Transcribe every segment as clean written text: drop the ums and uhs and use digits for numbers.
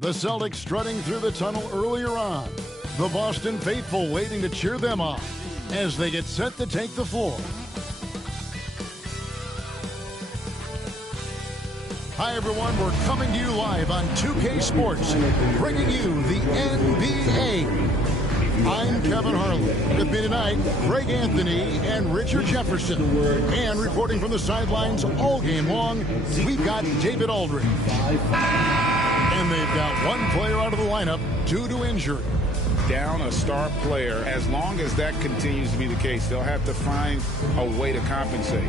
The Celtics strutting through the tunnel earlier on. The Boston faithful waiting to cheer them on as they get set to take the floor. Hi, everyone. We're coming to you live on 2K Sports, bringing you the NBA. I'm Kevin Harlan. With me tonight, Greg Anthony and Richard Jefferson. And reporting from the sidelines all game long, we've got David Aldridge. And they've got one player out of the lineup due to injury. Down a star player. As long as that continues to be the case, they'll have to find a way to compensate.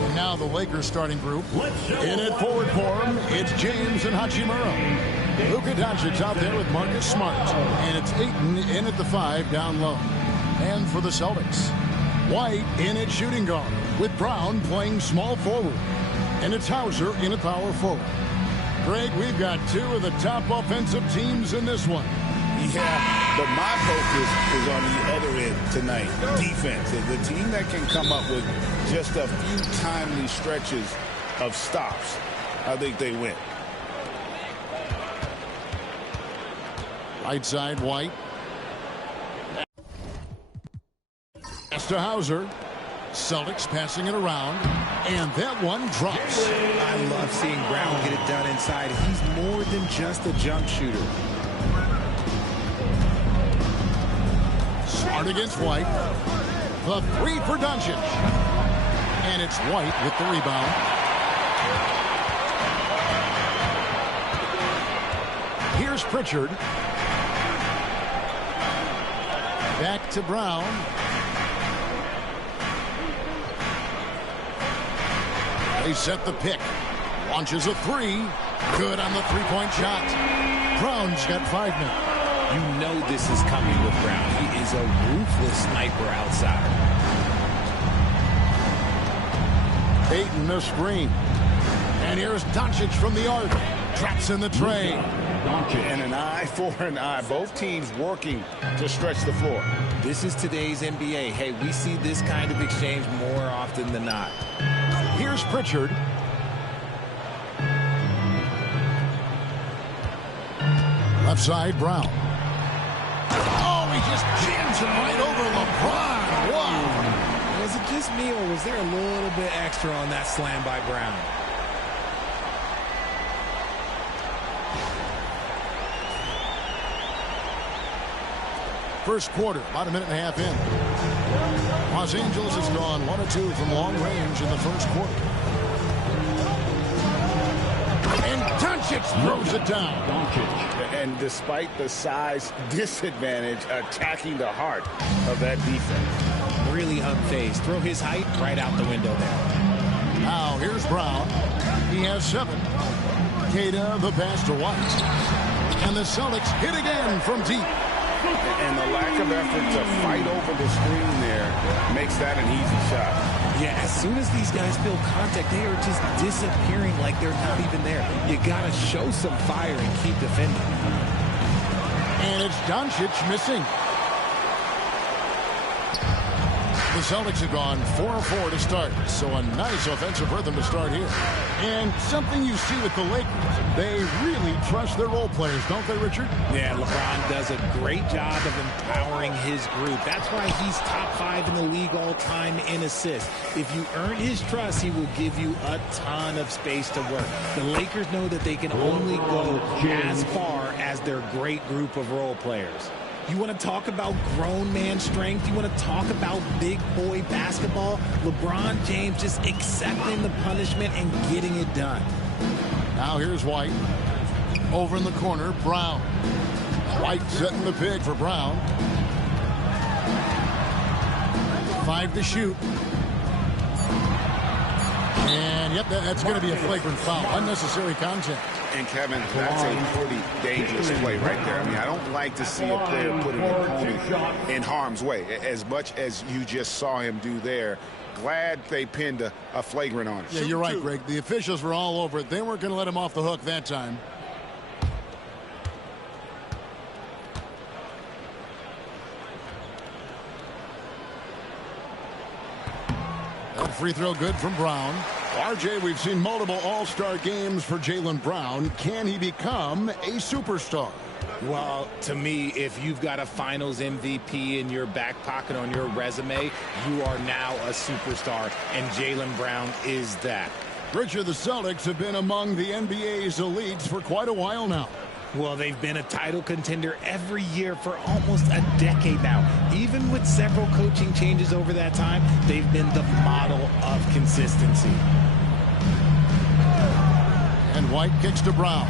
And now the Lakers starting group. In at forward form, it's James and Hachimura. Luka Doncic out there with Marcus Smart. And it's Ayton in at the 5 down low. And for the Celtics, White in at shooting guard with Brown playing small forward. And it's Hauser in at power forward. Greg, we've got two of the top offensive teams in this one. Yeah, but my focus is on the other end tonight. Defense. The team that can come up with just a few timely stretches of stops, I think they win. Right side, White. Pass to Hauser. Celtics passing it around, and that one drops. I love seeing Brown get it done inside. He's more than just a jump shooter. Smart against White. The 3 for Doncic. And it's White with the rebound. Here's Pritchard. Back to Brown. They set the pick. Launches a 3. Good on the three-point shot. Brown's got 5 minutes. You know this is coming with Brown. He is a ruthless sniper outside. Ayton the screen. And here's Doncic from the arc. Traps in the tray. And an eye for an eye. Both teams working to stretch the floor. This is today's NBA. Hey, we see this kind of exchange more often than not. Here's Pritchard. Left side, Brown. Oh, he just jams him right over LeBron. Wow. Was it just me, or was there a little bit extra on that slam by Brown? First quarter, about a minute and a half in. Los Angeles has gone 1 of 2 from long range in the first quarter. And Doncic throws it down. And despite the size disadvantage, attacking the heart of that defense. Really unfazed. Throw his height right out the window there. Now here's Brown. He has 7. Queta the pass to White. And the Celtics hit again from deep. And the lack of effort to fight over the screen there makes that an easy shot. Yeah, as soon as these guys feel contact, they are just disappearing like they're not even there. You got to show some fire and keep defending. And it's Doncic missing. The Celtics have gone 4 of 4 to start, so a nice offensive rhythm to start here. And something you see with the Lakers, they really trust their role players, don't they, Richard? Yeah, LeBron does a great job of empowering his group. That's why he's top 5 in the league all time in assists. If you earn his trust, he will give you a ton of space to work. The Lakers know that they can only go as far as their great group of role players. You want to talk about grown man strength? You want to talk about big boy basketball? LeBron James just accepting the punishment and getting it done. Now here's White. Over in the corner, Brown. White setting the pick for Brown. 5 to shoot. And, yep, that's going to be a flagrant foul. Unnecessary contact. And, Kevin, that's a pretty dangerous play right there. I mean, I don't like to see a player put an opponent in harm's way, as much as you just saw him do there. Glad they pinned a flagrant on it. Yeah, you're right, Greg. The officials were all over it. They weren't going to let him off the hook that time. That free throw good from Brown. RJ, we've seen multiple all-star games for Jaylen Brown. Can he become a superstar? Well, to me, if you've got a finals MVP in your back pocket on your resume, you are now a superstar, and Jaylen Brown is that. Richard, the Celtics have been among the NBA's elites for quite a while now. Well, they've been a title contender every year for almost a decade now. Even with several coaching changes over that time, they've been the model of consistency. And White kicks to Brown.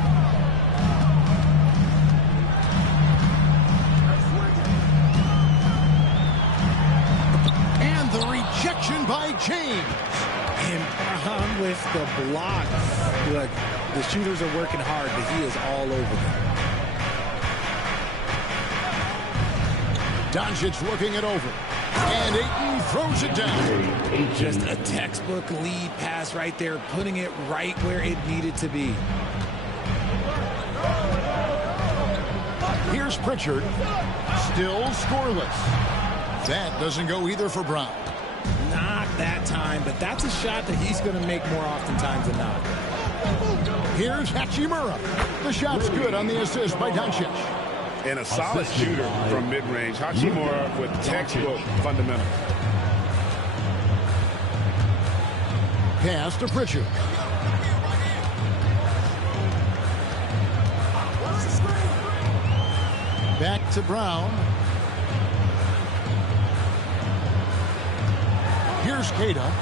And the rejection by James. And Brown with the block. Look, the shooters are working hard, but he is all over them. Doncic looking it over. And Ayton throws it down. Just a textbook lead pass right there, putting it right where it needed to be. Here's Pritchard. Still scoreless. That doesn't go either for Brown. Not that time, but that's a shot that he's going to make more oftentimes than not. Here's Hachimura. The shot's good on the assist by Doncic. And a solid shooter from mid-range. Hachimura with textbook fundamentals. Pass to Pritchard. Back to Brown. Here's Kata.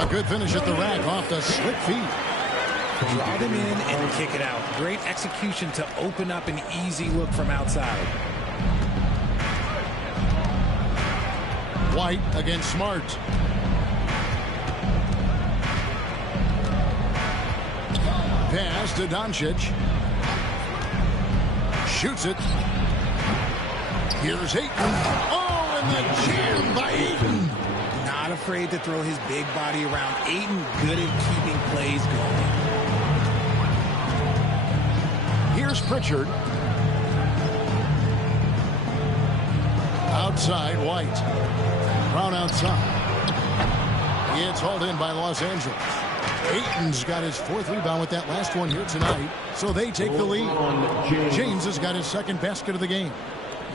A good finish at the rack off the slick feet. Draw them in and kick it out. Great execution to open up an easy look from outside. White against Smart. Pass to Doncic. Shoots it. Here's Ayton. Oh, and the jam by Ayton. Not afraid to throw his big body around. Ayton good at keeping plays going. Here's Pritchard. Outside, White. Brown outside. It's hauled in by Los Angeles. Ayton's got his fourth rebound with that last one here tonight, so they take the lead. James has got his second basket of the game.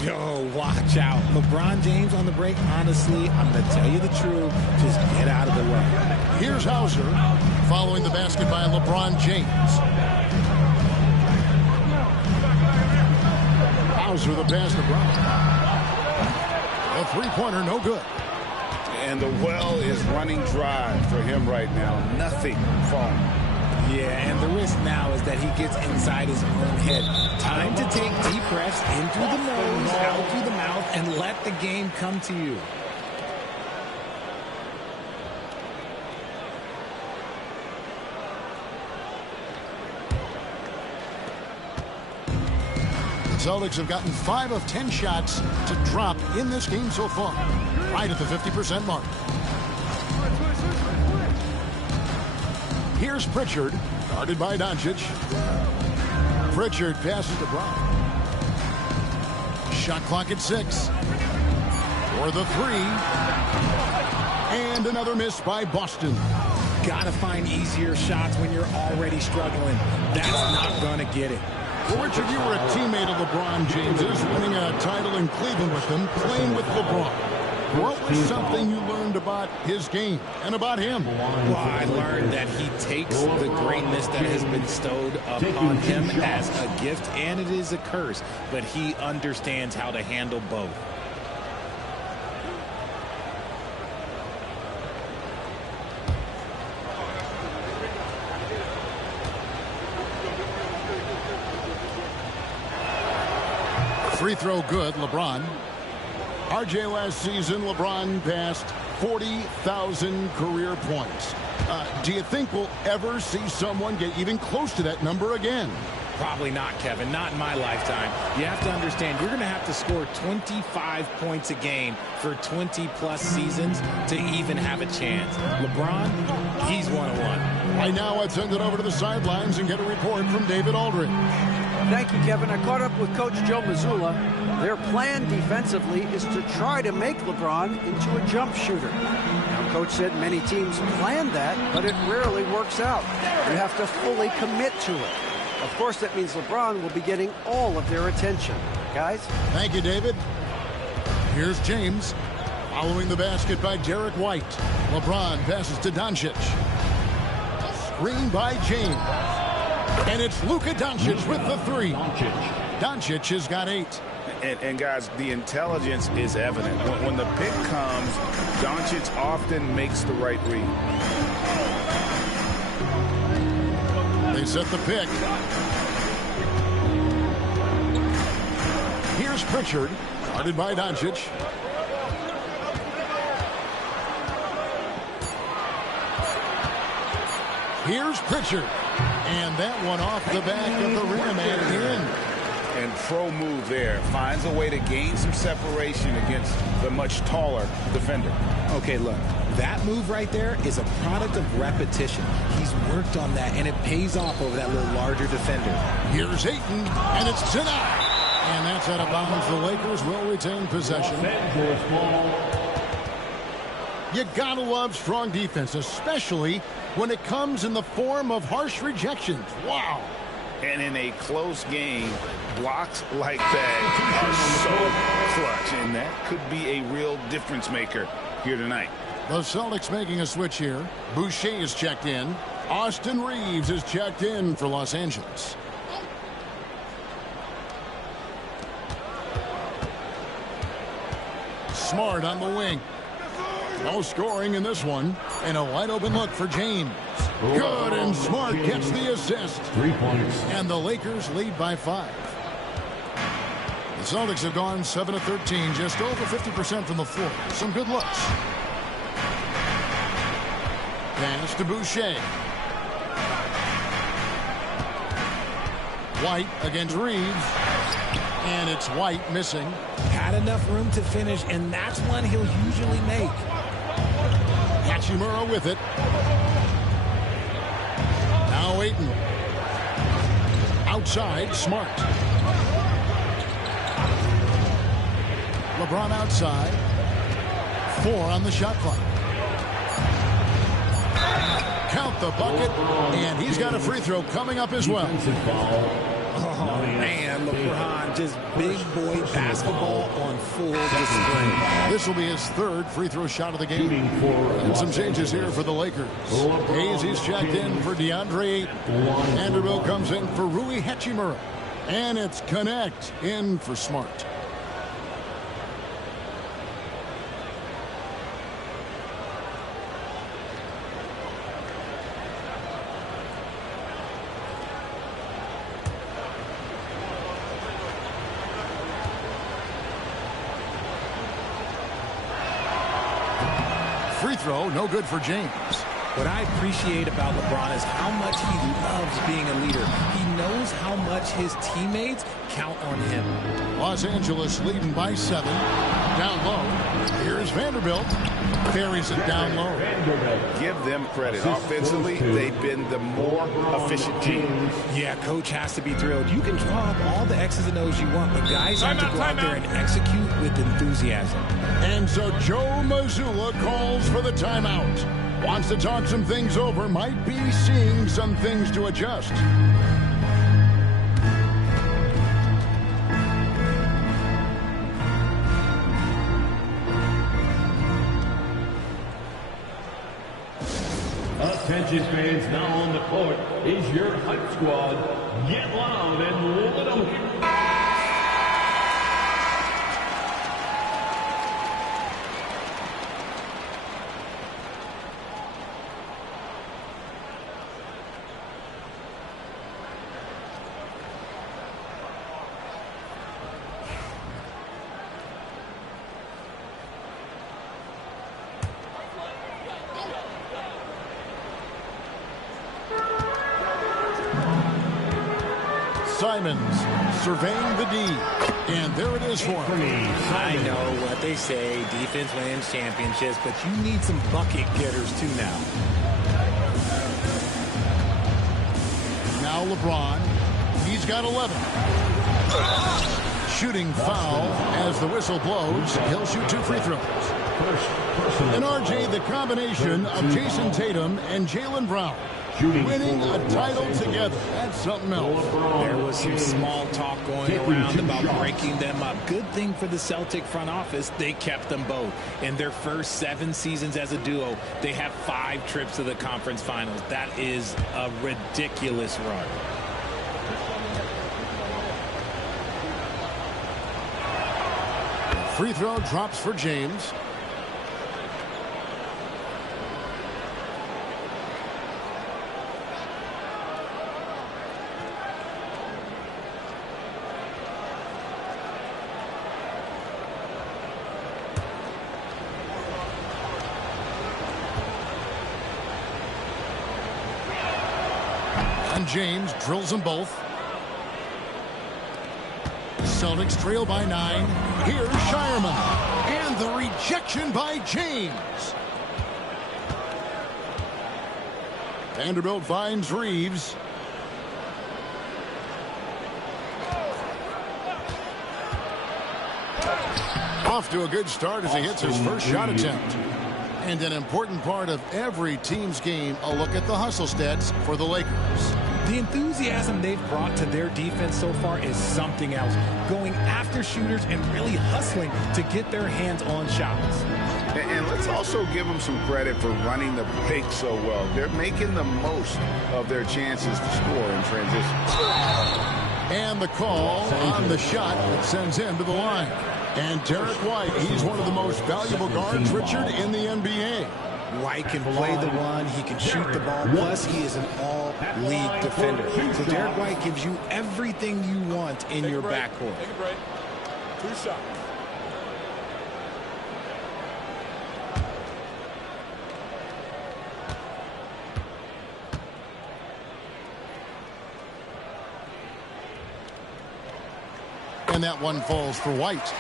Yo, watch out. LeBron James on the break. Honestly, I'm going to tell you the truth. Just get out of the way. Here's Hauser following the basket by LeBron James. Hauser the pass to Brown. A three-pointer, no good. And the well is running dry for him right now. Nothing falling. Yeah, and the risk now is that he gets inside his own head. Time to take deep breaths in through the nose, out through the mouth, and let the game come to you. The Celtics have gotten 5 of 10 shots to drop in this game so far, right at the 50% mark. Here's Pritchard, guarded by Doncic. Pritchard passes to Brown. Shot clock at 6. For the 3. And another miss by Boston. Gotta find easier shots when you're already struggling. That's not gonna get it. Well, Richard, you were a teammate of LeBron James's, winning a title in Cleveland with him, playing with LeBron. What was something you learned about his game and about him? Well, I learned that he takes the greatness that has been bestowed upon him as a gift, and it is a curse, but he understands how to handle both. Free throw good, LeBron. RJ, last season, LeBron passed 40,000 career points. Do you think we'll ever see someone get even close to that number again? Probably not, Kevin. Not in my lifetime. You have to understand, you're going to have to score 25 points a game for 20-plus seasons to even have a chance. LeBron, he's 101. Right now, let's send it over to the sidelines and get a report from David Aldridge. Thank you, Kevin. I caught up with Coach Joe Mazzulla. Their plan defensively is to try to make LeBron into a jump shooter. Now, Coach said many teams plan that, but it rarely works out. You have to fully commit to it. Of course, that means LeBron will be getting all of their attention. Guys? Thank you, David. Here's James. Following the basket by Derek White. LeBron passes to Doncic. Screen by James. And it's Luka Doncic with the three. Doncic has got 8. And guys, the intelligence is evident. When the pick comes, Doncic often makes the right read. They set the pick. Here's Pritchard, guarded by Doncic. Here's Pritchard. And that one off the back of the rim and in. And pro move there. Finds a way to gain some separation against the much taller defender. Okay, look. That move right there is a product of repetition. He's worked on that, and it pays off over that little larger defender. Here's Ayton, and it's denied. And that's out of bounds. The Lakers will retain possession. You gotta love strong defense, especially when it comes in the form of harsh rejections. Wow. And in a close game, blocks like that are so clutch, and that could be a real difference maker here tonight. The Celtics making a switch here. Boucher is checked in. Austin Reeves is checked in for Los Angeles. Smart on the wing. No scoring in this one. And a wide open look for James. Good, and Smart gets the assist. 3 points. And the Lakers lead by 5. The Celtics have gone 7 of 13, just over 50% from the floor. Some good looks. Pass to Boucher. White against Reeves. And it's White missing. Had enough room to finish, and that's one he'll usually make. Hachimura with it. Now Ayton. Outside, Smart. LeBron outside. 4 on the shot clock. Count the bucket, and he's got a free throw coming up as well. Oh, man, LeBron, just big boy basketball on full display. This will be his 3rd free throw shot of the game. And some changes here for the Lakers. He's checked in for DeAndre Ayton. Vanderbilt comes in for Rui Hachimura. And it's Connect in for Smart. Free throw, no good for James. What I appreciate about LeBron is how much he loves being a leader. He knows how much his teammates count on him. Los Angeles leading by 7. Down low. Here's Vanderbilt. Buries it down low. Give them credit. Offensively, they've been the more efficient team. Yeah, coach has to be thrilled. You can draw up all the X's and O's you want, but guys have to go out there and execute with enthusiasm. And so Joe Mazzulla calls for the timeout. Wants to talk some things over. Might be seeing some things to adjust. Attention fans, now on the court is your hype squad. Get loud and let them hear. Simons surveying the D. And there it is for him. I know what they say, defense wins championships, but you need some bucket getters too now. Now LeBron He's got 11. Shooting foul as the whistle blows. He'll shoot 2 free throws. And RJ, the combination of Jason Tatum and Jaylen Brown winning a title together. That's something else. There was some small talk going around about breaking them up. Good thing for the Celtic front office, they kept them both. In their first 7 seasons as a duo, they have 5 trips to the conference finals. That is a ridiculous run. Free throw drops for James. And James drills them both. Celtics trail by 9. Here's Shireman. And the rejection by James. Vanderbilt finds Reeves. Off to a good start as he hits his first shot attempt. And an important part of every team's game, a look at the hustle stats for the Lakers. The enthusiasm they've brought to their defense so far is something else. Going after shooters and really hustling to get their hands on shots. And let's also give them some credit for running the pick so well. They're making the most of their chances to score in transition. And the call on the shot that sends him to the line. And Derek White, he's one of the most valuable guards, Richard, in the NBA. White can play the one, he can shoot the ball, plus he is an all-league defender. So Derek White gives you everything you want in your backcourt. Take a break. 2 shots. And that one falls for White.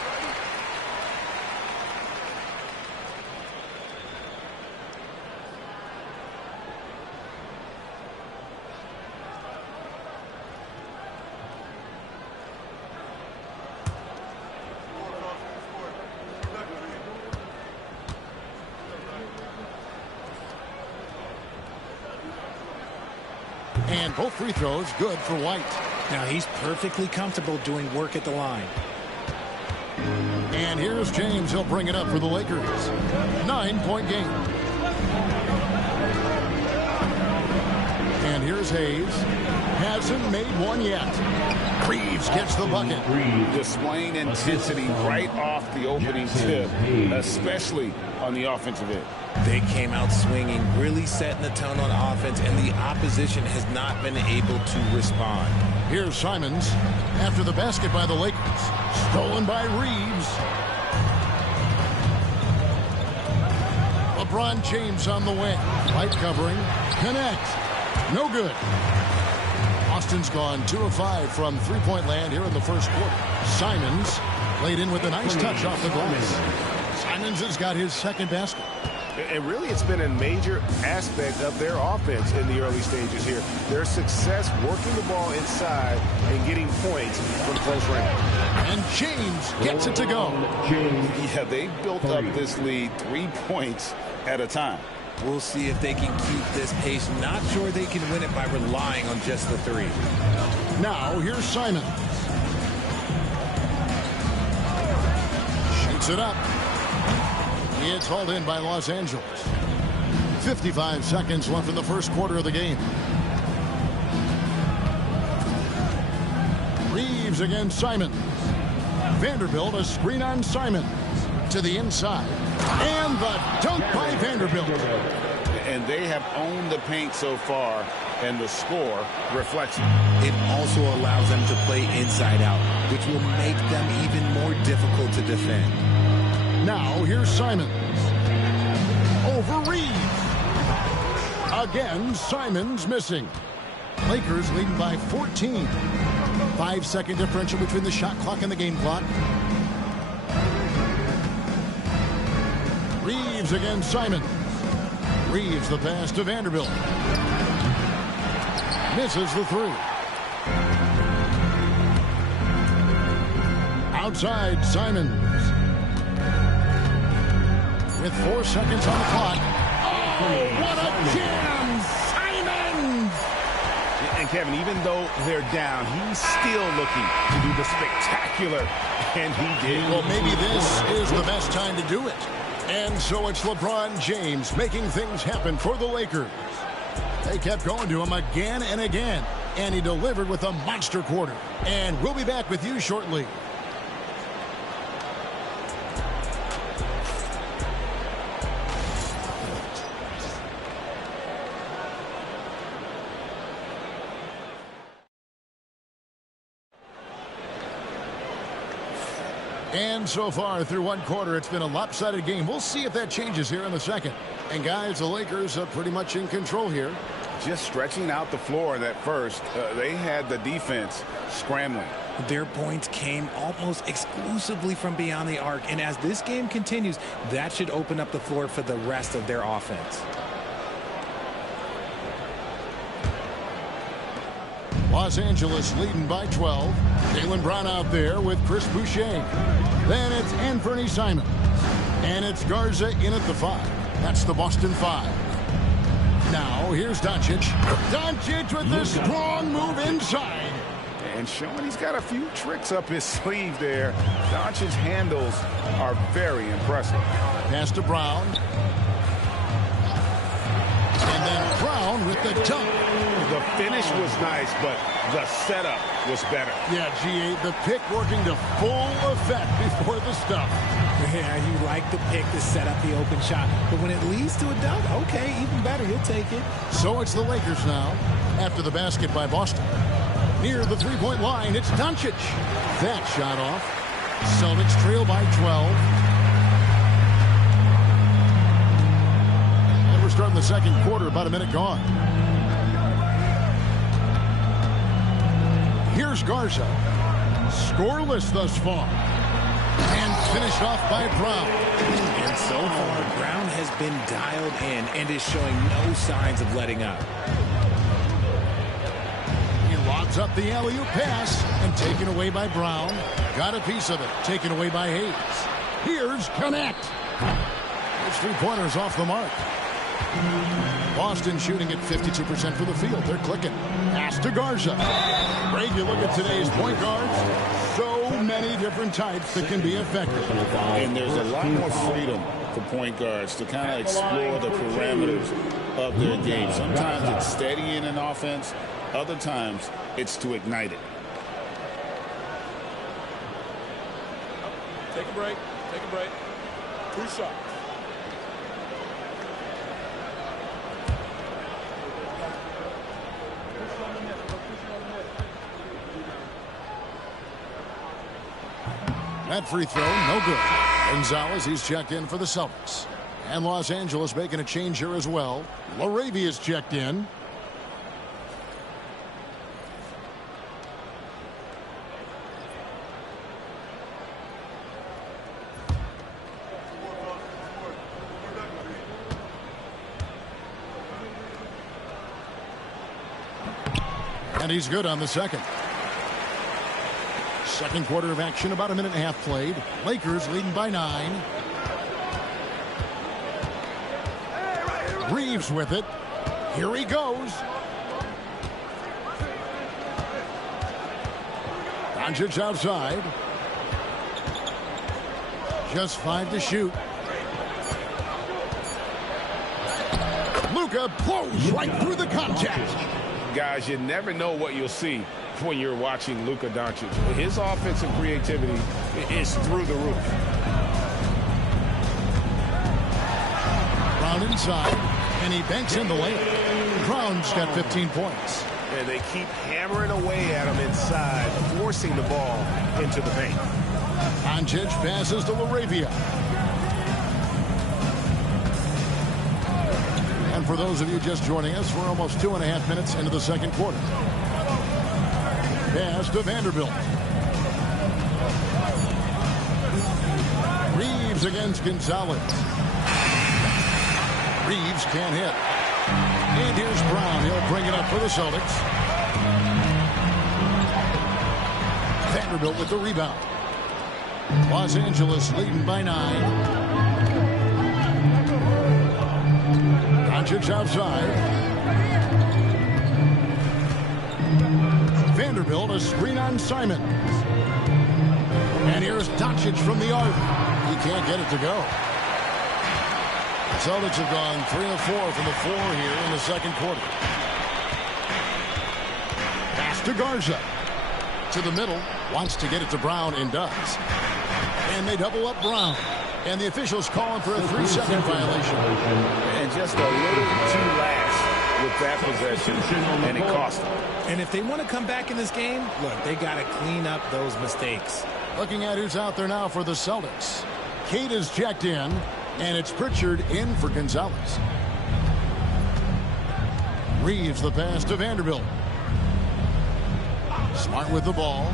And both free throws good for White. Now he's perfectly comfortable doing work at the line. And here's James. He'll bring it up for the Lakers. 9-point game. And here's Hayes. Hasn't made one yet. Reeves gets the bucket. Displaying intensity right off the opening tip, especially on the offensive end. They came out swinging, really setting the tone on offense, and the opposition has not been able to respond. Here's Simons after the basket by the Lakers. Stolen by Reeves. LeBron James on the wing. Light covering. Connect. No good. Austin's gone 2 of 5 from three-point land here in the first quarter. Simons laid in with a nice touch off the glass. Simons has got his second basket. And really, it's been a major aspect of their offense in the early stages here. Their success working the ball inside and getting points from close range. And James gets it to go. Yeah, they built up this lead 3 points at a time. We'll see if they can keep this pace. Not sure they can win it by relying on just the 3. Now, here's Simons. Shoots it up. It's hauled in by Los Angeles. 55 seconds left in the first quarter of the game. Reeves against Simons. Vanderbilt, a screen on Simons. To the inside. And the dunk by Vanderbilt. And they have owned the paint so far, and the score reflects it. It also allows them to play inside out, which will make them even more difficult to defend. Now, here's Simons. Over Reeves. Again, Simons missing. Lakers leading by 14. 5-second differential between the shot clock and the game clock. Reeves against Simons. Reeves the pass to Vanderbilt. Misses the 3. Outside, Simons. With 4 seconds on the clock. Oh, what a jam! Simons! And Kevin, even though they're down, he's still looking to do the spectacular, and he did. Well, maybe this is the best time to do it. And so it's LeBron James making things happen for the Lakers. They kept going to him again and again, and he delivered with a monster quarter. And we'll be back with you shortly. And so far through one quarter, it's been a lopsided game. We'll see if that changes here in the second. And guys, the Lakers are pretty much in control here. Just stretching out the floor that first. They had the defense scrambling. Their points came almost exclusively from beyond the arc. And as this game continues, that should open up the floor for the rest of their offense. Los Angeles leading by 12. Jaylen Brown out there with Chris Boucher. Then it's Anthony Simons. And it's Garza in at the 5. That's the Boston 5. Now, here's Doncic. Doncic with the strong move inside. And showing he's got a few tricks up his sleeve there. Doncic's handles are very impressive. Pass to Brown. And then Brown with the dunk. The finish was nice, but the setup was better. Yeah, G8, the pick working to full effect before the stuff. Yeah, you like the pick to set up the open shot. But when it leads to a dunk, okay, even better, you'll take it. So it's the Lakers now after the basket by Boston. Near the three-point line, it's Doncic. That shot off. Celtics trail by 12. And we're starting the second quarter, about a minute gone. Here's Garza. Scoreless thus far. And finished off by Brown. And so far, Brown has been dialed in and is showing no signs of letting up. He lobs up the alley-oop pass and taken away by Brown. Got a piece of it. Taken away by Hayes. Here's Connect. His three-pointers off the mark. Boston shooting at 52% for the field. They're clicking. Pass to Garza. Greg, you look at today's point guards. So many different types that can be effective. And there's a lot more freedom for point guards to kind of explore the parameters of their game. Sometimes it's steadying an offense. Other times it's to ignite it. Take a break. Take a break. 2 shots. That free throw, no good. Gonzalez, he's checked in for the Celtics. And Los Angeles making a change here as well. Laravia's checked in. And he's good on the second. Second quarter of action, about a minute and a half played. Lakers leading by 9. Reeves with it. Here he goes. Doncic outside. Just 5 to shoot. Luka blows right through the contact. Guys, you never know what you'll see when you're watching Luka Doncic. His offensive creativity is through the roof. Brown inside, and he banks in the layup. Brown's got 15 points. And they keep hammering away at him inside, forcing the ball into the paint. Doncic passes to Laravia. And for those of you just joining us, we're almost 2.5 minutes into the second quarter. Pass to Vanderbilt. Reeves against Gonzalez. Reeves can't hit. And here's Brown. He'll bring it up for the Celtics. Vanderbilt with the rebound. Los Angeles leading by 9. Doncic outside. Vanderbilt a screen on Simon. And here's Doncic from the arc. He can't get it to go. The Celtics have gone 3 of 4 from the floor here in the second quarter. Pass to Garza. To the middle. Wants to get it to Brown and does. And they double up Brown. And the officials calling for a 3-second violation. And just a little too lax with that possession, and it cost them. And if they want to come back in this game, look, they got to clean up those mistakes. Looking at who's out there now for the Celtics. Cade is checked in, and it's Pritchard in for Gonzalez. Reeves the pass to Vanderbilt. Smart with the ball.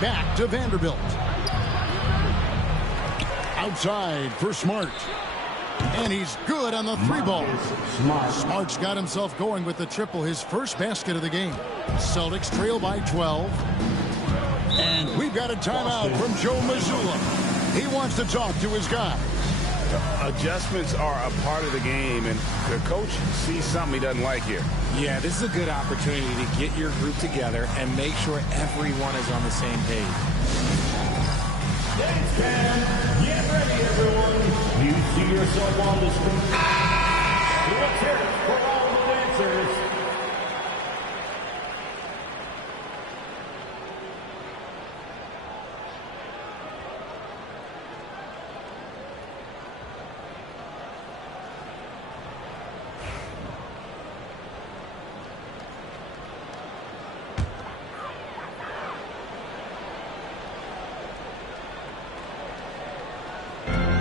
Back to Vanderbilt. Outside for Smart. And he's good on the 3-ball. Smart's got himself going with the triple, his first basket of the game. Celtics trail by 12. And we've got a timeout from Joe Mazzulla. He wants to talk to his guys. Adjustments are a part of the game, and the coach sees something he doesn't like here. Yeah, this is a good opportunity to get your group together and make sure everyone is on the same page. Thanks, man. Get ready, everyone. You see yourself on the screen. Let's hear it for all the dancers.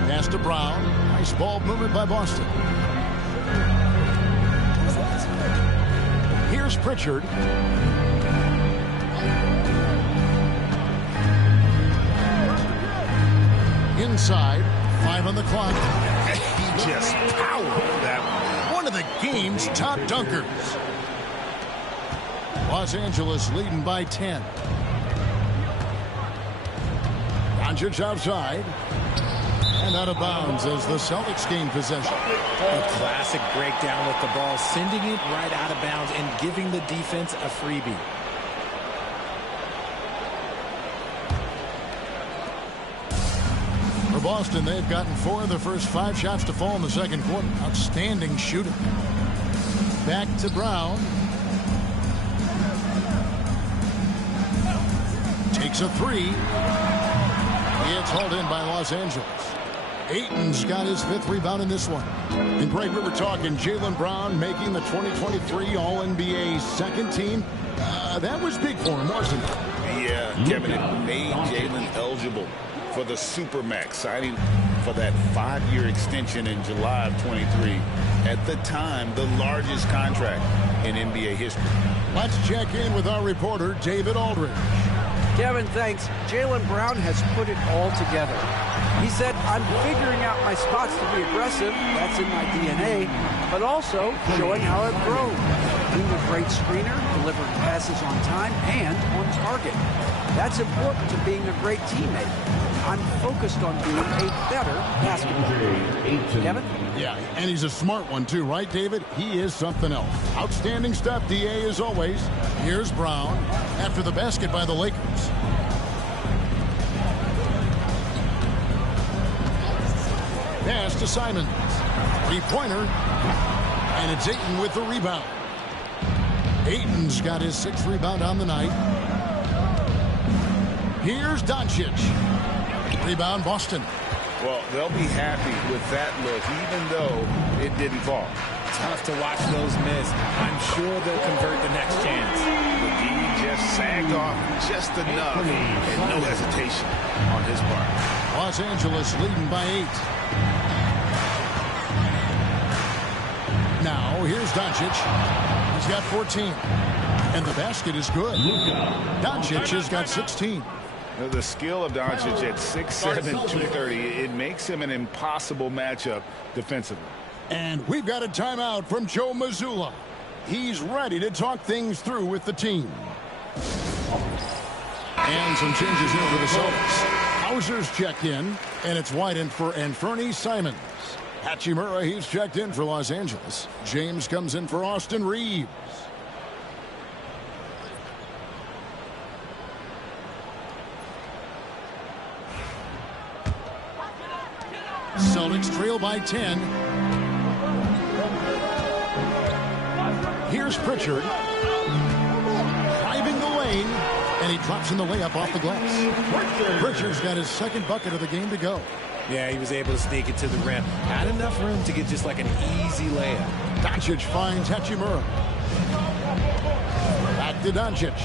Pass to Brown. Nice ball movement by Boston. Here's Pritchard. Inside. 5 on the clock. He just powered that one. One of the game's top dunkers. Los Angeles leading by 10. Doncic outside. And out of bounds as the Celtics gain possession. A classic breakdown with the ball, sending it right out of bounds and giving the defense a freebie. For Boston, they've gotten 4 of the first 5 shots to fall in the second quarter. Outstanding shooting. Back to Brown. Takes a 3. It's hauled in by Los Angeles. Ayton's got his 5th rebound in this one. And Greg, we were talking Jaylen Brown making the 2023 All-NBA second team. That was big for him, wasn't it? Yeah, Kevin, it made Jaylen eligible for the Supermax, signing for that 5-year extension in July of 23. At the time, the largest contract in NBA history. Let's check in with our reporter, David Aldridge. Kevin, thanks. Jaylen Brown has put it all together. He said, I'm figuring out my spots to be aggressive. That's in my DNA. But also showing how I've grown. Being a great screener, delivering passes on time and on target. That's important to being a great teammate. I'm focused on being a better basketball player. Kevin? Yeah, and he's a smart one too, right, David? He is something else. Outstanding stuff, DA, as always. Here's Brown after the basket by the Lakers. Pass to Simons. 3-pointer. And it's Ayton with the rebound. Ayton's got his 6th rebound on the night. Here's Doncic. Rebound, Boston. Well, they'll be happy with that look, even though it didn't fall. Tough to watch those miss. I'm sure they'll convert the next chance. The D just sagged off just enough and no hesitation on his part. Los Angeles leading by 8. Now, here's Doncic. He's got 14. And the basket is good. Doncic has got 16. The skill of Doncic at 6'7", 230, it makes him an impossible matchup defensively. And we've got a timeout from Joe Mazzulla. He's ready to talk things through with the team. And some changes in for the Celtics. Hauser's checked in, and it's White for Anthony Simons. Hachimura, he's checked in for Los Angeles. James comes in for Austin Reeves. Celtics trail by 10. Here's Pritchard. Driving the lane. And he drops in the layup off the glass. Pritchard's got his second bucket of the game to go. Yeah, he was able to sneak it to the rim. Had enough room to get just like an easy layup. Doncic finds Hachimura. Back to Doncic.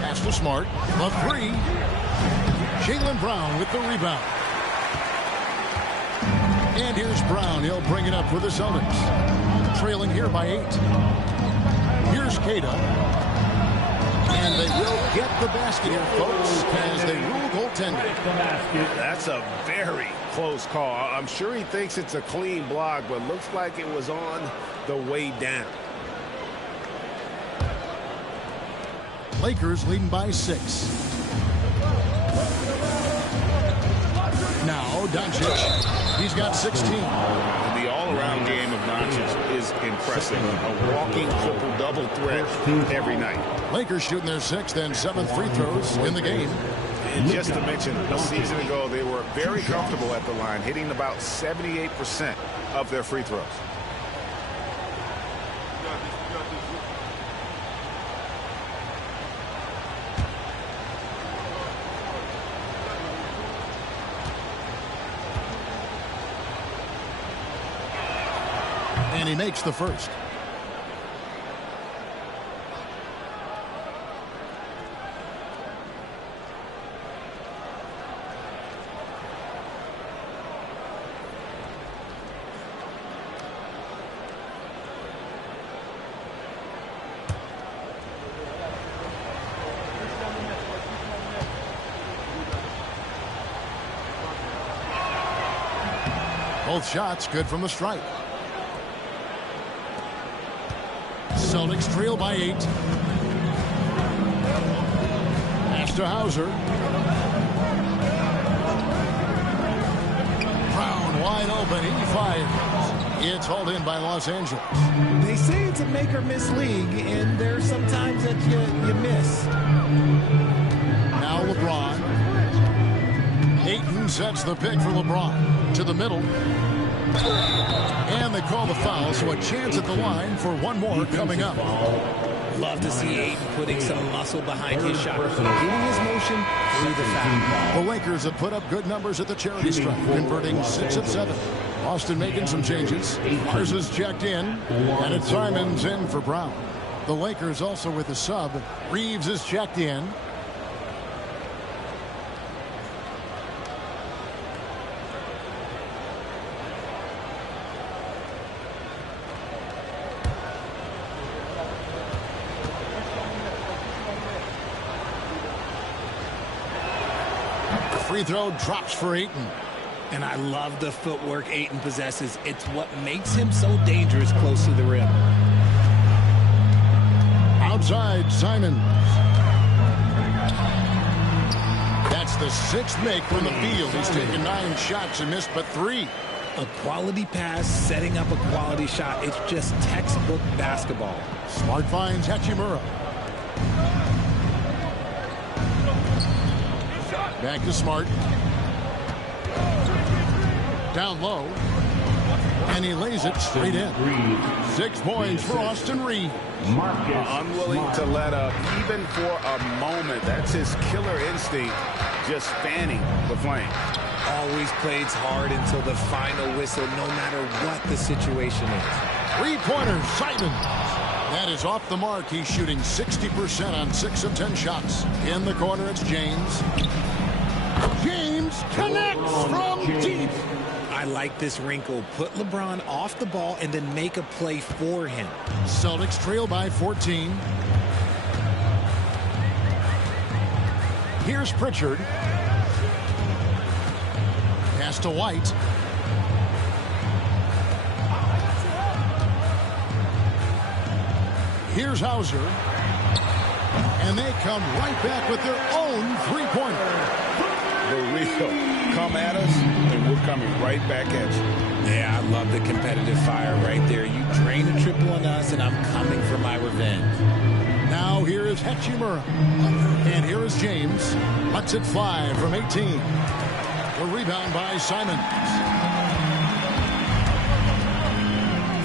Pass to Smart. The three. Jaylen Brown with the rebound. And here's Brown. He'll bring it up for the Celtics. Trailing here by 8. Here's Queta. And they will get the basket here, folks, as they rule goaltending. That's a very close call. I'm sure he thinks it's a clean block, but looks like it was on the way down. Lakers leading by 6. Now Doncic, he's got 16. The all-around game of Doncic is impressive. A walking triple-double threat every night. Lakers shooting their 6th and 7th free throws in the game. And just to mention, a season ago, they were very comfortable at the line, hitting about 78% of their free throws. And he makes the first. Both shots good from the stripe. Celtics trail by 8. Pass to Hauser. Brown wide open. He fires. It's hauled in by Los Angeles. They say it's a make or miss league, and there's sometimes that you miss. Now LeBron. Ayton sets the pick for LeBron. To the middle. And they call the foul, so a chance at the line for one more coming up. Love to see Ayton putting some muscle behind his shot, getting his motion through the foul. The Lakers have put up good numbers at the charity stripe, converting 6 of 7. Austin making some changes. Mars is checked in, and it's Simons in for Brown. The Lakers also with a sub. Reeves is checked in. Free throw drops for Ayton. And I love the footwork Ayton possesses. It's what makes him so dangerous close to the rim. Outside, Simons. That's the 6th make from the field. He's taken 9 shots and missed but 3. A quality pass, setting up a quality shot. It's just textbook basketball. Smart finds Hachimura. Back to Smart. Down low. And he lays it straight in. 6 points for Austin Reeves. Unwilling to let up even for a moment. That's his killer instinct, just fanning the flame. Always plays hard until the final whistle, no matter what the situation is. 3-pointer, Simons. That is off the mark. He's shooting 60% on 6 of 10 shots. In the corner, it's James. James connects from deep. I like this wrinkle. Put LeBron off the ball and then make a play for him. Celtics trail by 14. Here's Pritchard. Pass to White. Here's Hauser. And they come right back with their own three-pointer. The real come at us, and we're coming right back at you. Yeah, I love the competitive fire right there. You drain a triple on us, and I'm coming for my revenge. Now here is Hachimura. And here is James. Puts it 5 from 18. The rebound by Simons.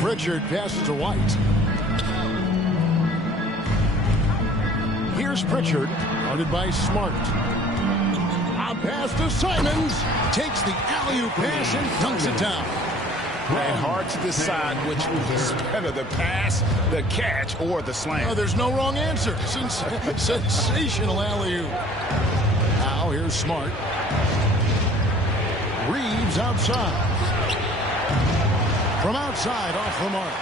Pritchard passes to White. Here's Pritchard, guarded by Smart. A pass to Simons. Takes the alley-oop pass and dunks it down. And hard to decide which was better, the pass, the catch, or the slam. Oh, there's no wrong answer. Sensational alley-oop. Now here's Smart. Reeves outside. From outside, off the mark.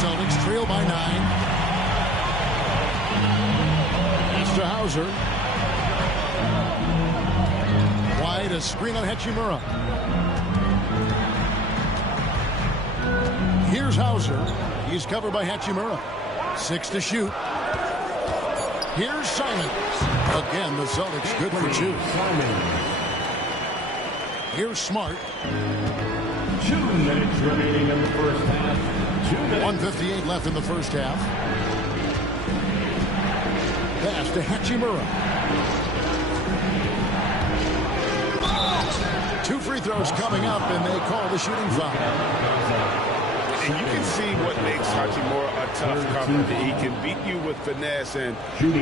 Celtics trail by 9. Pass to Hauser. Wide, a screen on Hachimura. Here's Hauser. He's covered by Hachimura. 6 to shoot. Here's Simons. Again, the Celtics good for 2. Here's Smart. 2 minutes remaining in the first half. 2 minutes. 1:58 left in the first half. Pass to Hachimura. 2 free throws coming up, and they call the shooting foul. And you can see what makes Hachimura a tough cover. He can beat you with finesse, and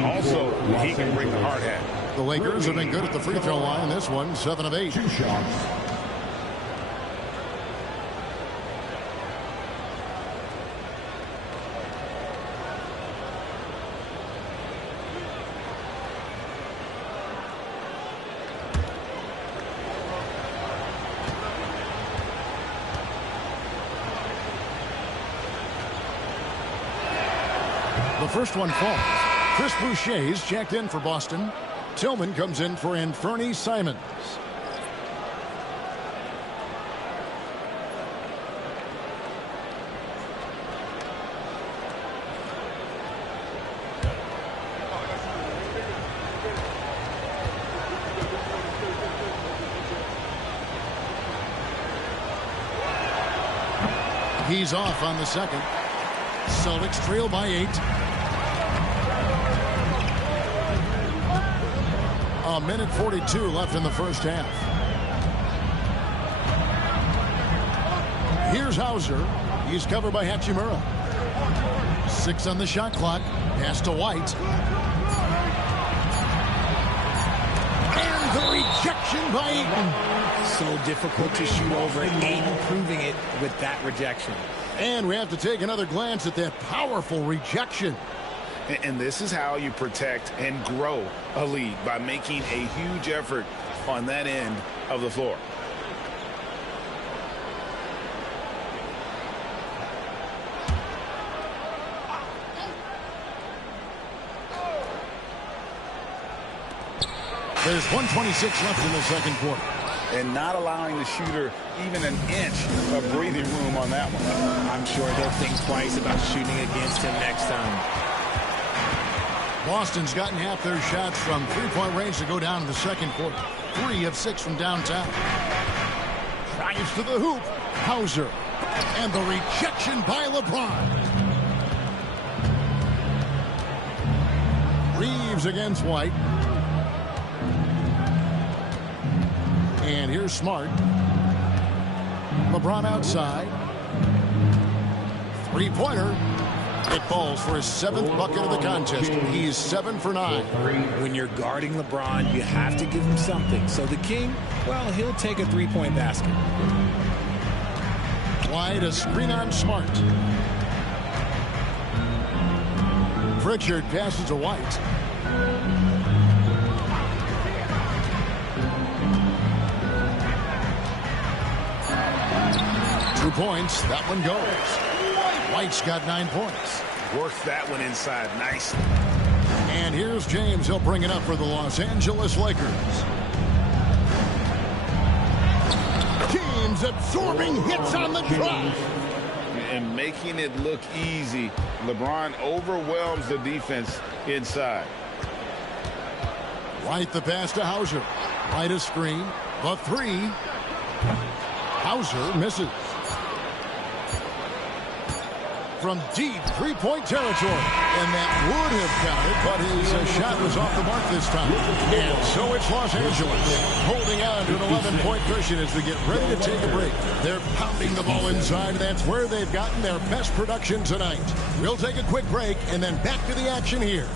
also he can bring the hard hat. The Lakers have been good at the free throw line. This one, 7 of 8. 2 shots. The first one falls. Chris Boucher's checked in for Boston. Tillman comes in for Anthony Simons. He's off on the second. Celtics trail by 8. A minute 42 left in the first half. Here's Hauser. He's covered by Hachimura. 6 on the shot clock. Pass to White. And the rejection by Eaton. So difficult to shoot over. Aiden proving it with that rejection. And we have to take another glance at that powerful rejection. And this is how you protect and grow a lead, by making a huge effort on that end of the floor. There's 1:26 left in the second quarter. And not allowing the shooter even an inch of breathing room on that one. I'm sure they'll think twice about shooting against him next time. Boston's gotten half their shots from three-point range to go down in the second quarter. 3 of 6 from downtown. Drives to the hoop. Hauser. And the rejection by LeBron. Reeves against White. And here's Smart. LeBron outside. Three-pointer. It falls for his 7th bucket of the contest. He's 7 for 9. When you're guarding LeBron, you have to give him something. So the King, well, he'll take a three-point basket. Wide, a screen on Smart. Pritchard passes to White. Two points. That one goes. White's got 9 points. Works that one inside nicely. And here's James. He'll bring it up for the Los Angeles Lakers. James absorbing hits on the drive. and making it look easy. LeBron overwhelms the defense inside. White the pass to Hauser. Right a screen. The three. Hauser misses. From deep three-point territory. And that would have counted, but his shot was off the mark this time. And so it's Los Angeles holding on to an 11-point cushion as we get ready to take a break. They're pounding the ball inside. That's where they've gotten their best production tonight. We'll take a quick break and then back to the action here.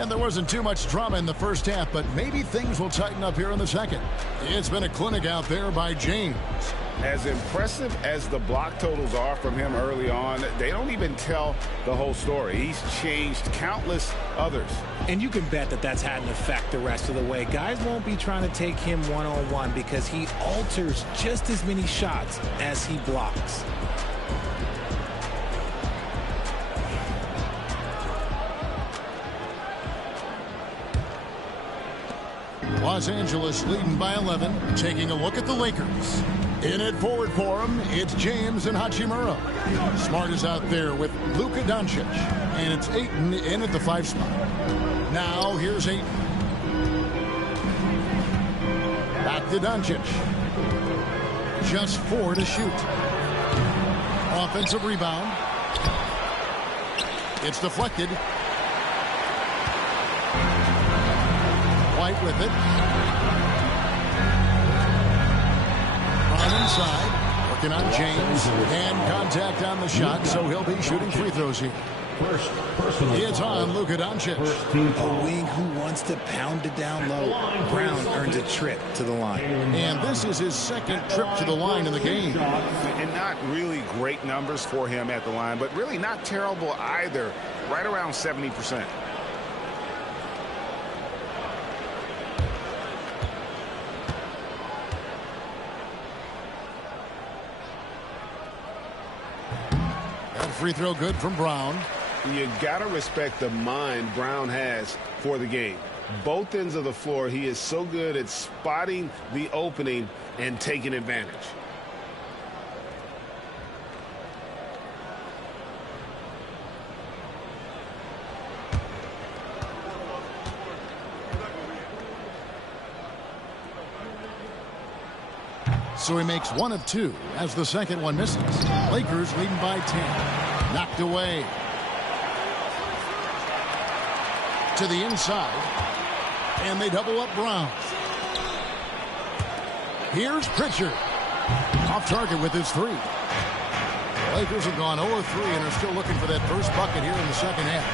And there wasn't too much drama in the first half, but maybe things will tighten up here in the second. It's been a clinic out there by James. As impressive as the block totals are from him early on, they don't even tell the whole story. He's changed countless others. And you can bet that that's had an effect the rest of the way. Guys won't be trying to take him one-on-one because he alters just as many shots as he blocks. Los Angeles leading by 11. Taking a look at the Lakers. In it forward for him, it's James and Hachimura. Smart is out there with Luka Doncic. And it's Ayton in at the 5 spot. Now here's Ayton. Back to Doncic. Just 4 to shoot. Offensive rebound. It's deflected. White with it. On inside. Working on James. And contact on the shot, so he'll be shooting free throws here. It's on Luka Doncic. A wing who wants to pound it down low. Brown earns a trip to the line. And this is his second trip to the line in the game. And not really great numbers for him at the line, but really not terrible either. Right around 70%. Free throw good from Brown. You got to respect the mind Brown has for the game. Both ends of the floor, he is so good at spotting the opening and taking advantage. So he makes 1 of 2 as the second one misses. Lakers leading by 10. Knocked away. To the inside. And they double up Brown. Here's Pritchard. Off target with his 3. Lakers have gone 0-3 and are still looking for that first bucket here in the second half.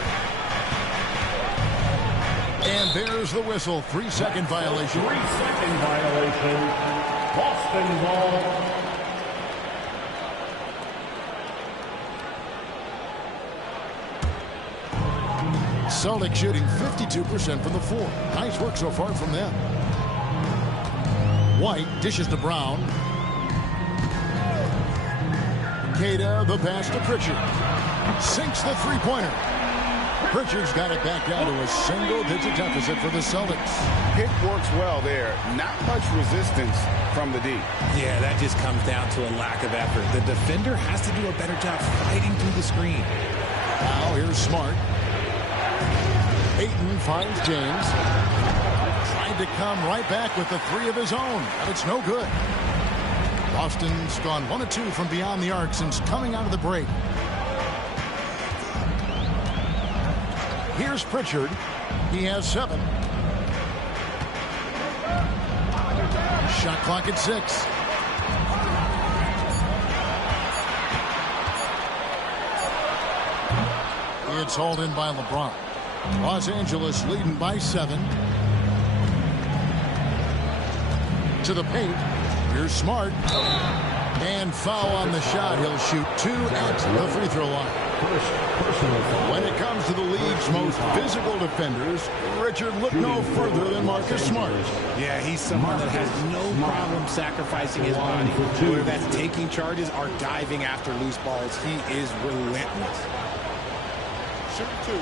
And there's the whistle. 3-second violation. 3-second violation. Boston ball. Celtics shooting 52% from the floor. Nice work so far from them. White dishes to Brown. Queta, the pass to Pritchard. Sinks the three-pointer. Pritchard's got it back down to a single-digit deficit for the Celtics. Pick works well there. Not much resistance from the D. Yeah, that just comes down to a lack of effort. The defender has to do a better job fighting through the screen. Now here's Smart. Ayton finds James. Tried to come right back with the 3 of his own, but it's no good. Boston's gone 1 of 2 from beyond the arc since coming out of the break. Here's Pritchard. He has 7. Shot clock at 6. It's hauled in by LeBron. Los Angeles leading by 7. To the paint. Here's Smart. And foul on the shot. He'll shoot 2 at the free throw line. When it comes to the league's most physical defenders, Richard, look no further than Marcus Smart. Yeah, he's someone that has no problem sacrificing his body, whether that's taking charges or diving after loose balls. He is relentless. Shoot 2.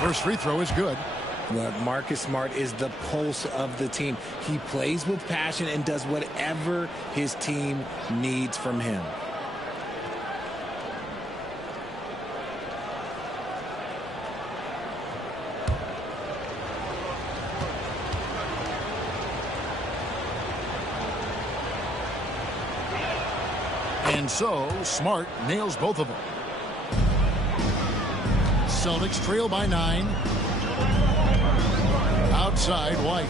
First free throw is good. But Marcus Smart is the pulse of the team. He plays with passion and does whatever his team needs from him. And so, Smart nails both of them. Celtics trail by 9. Outside, White.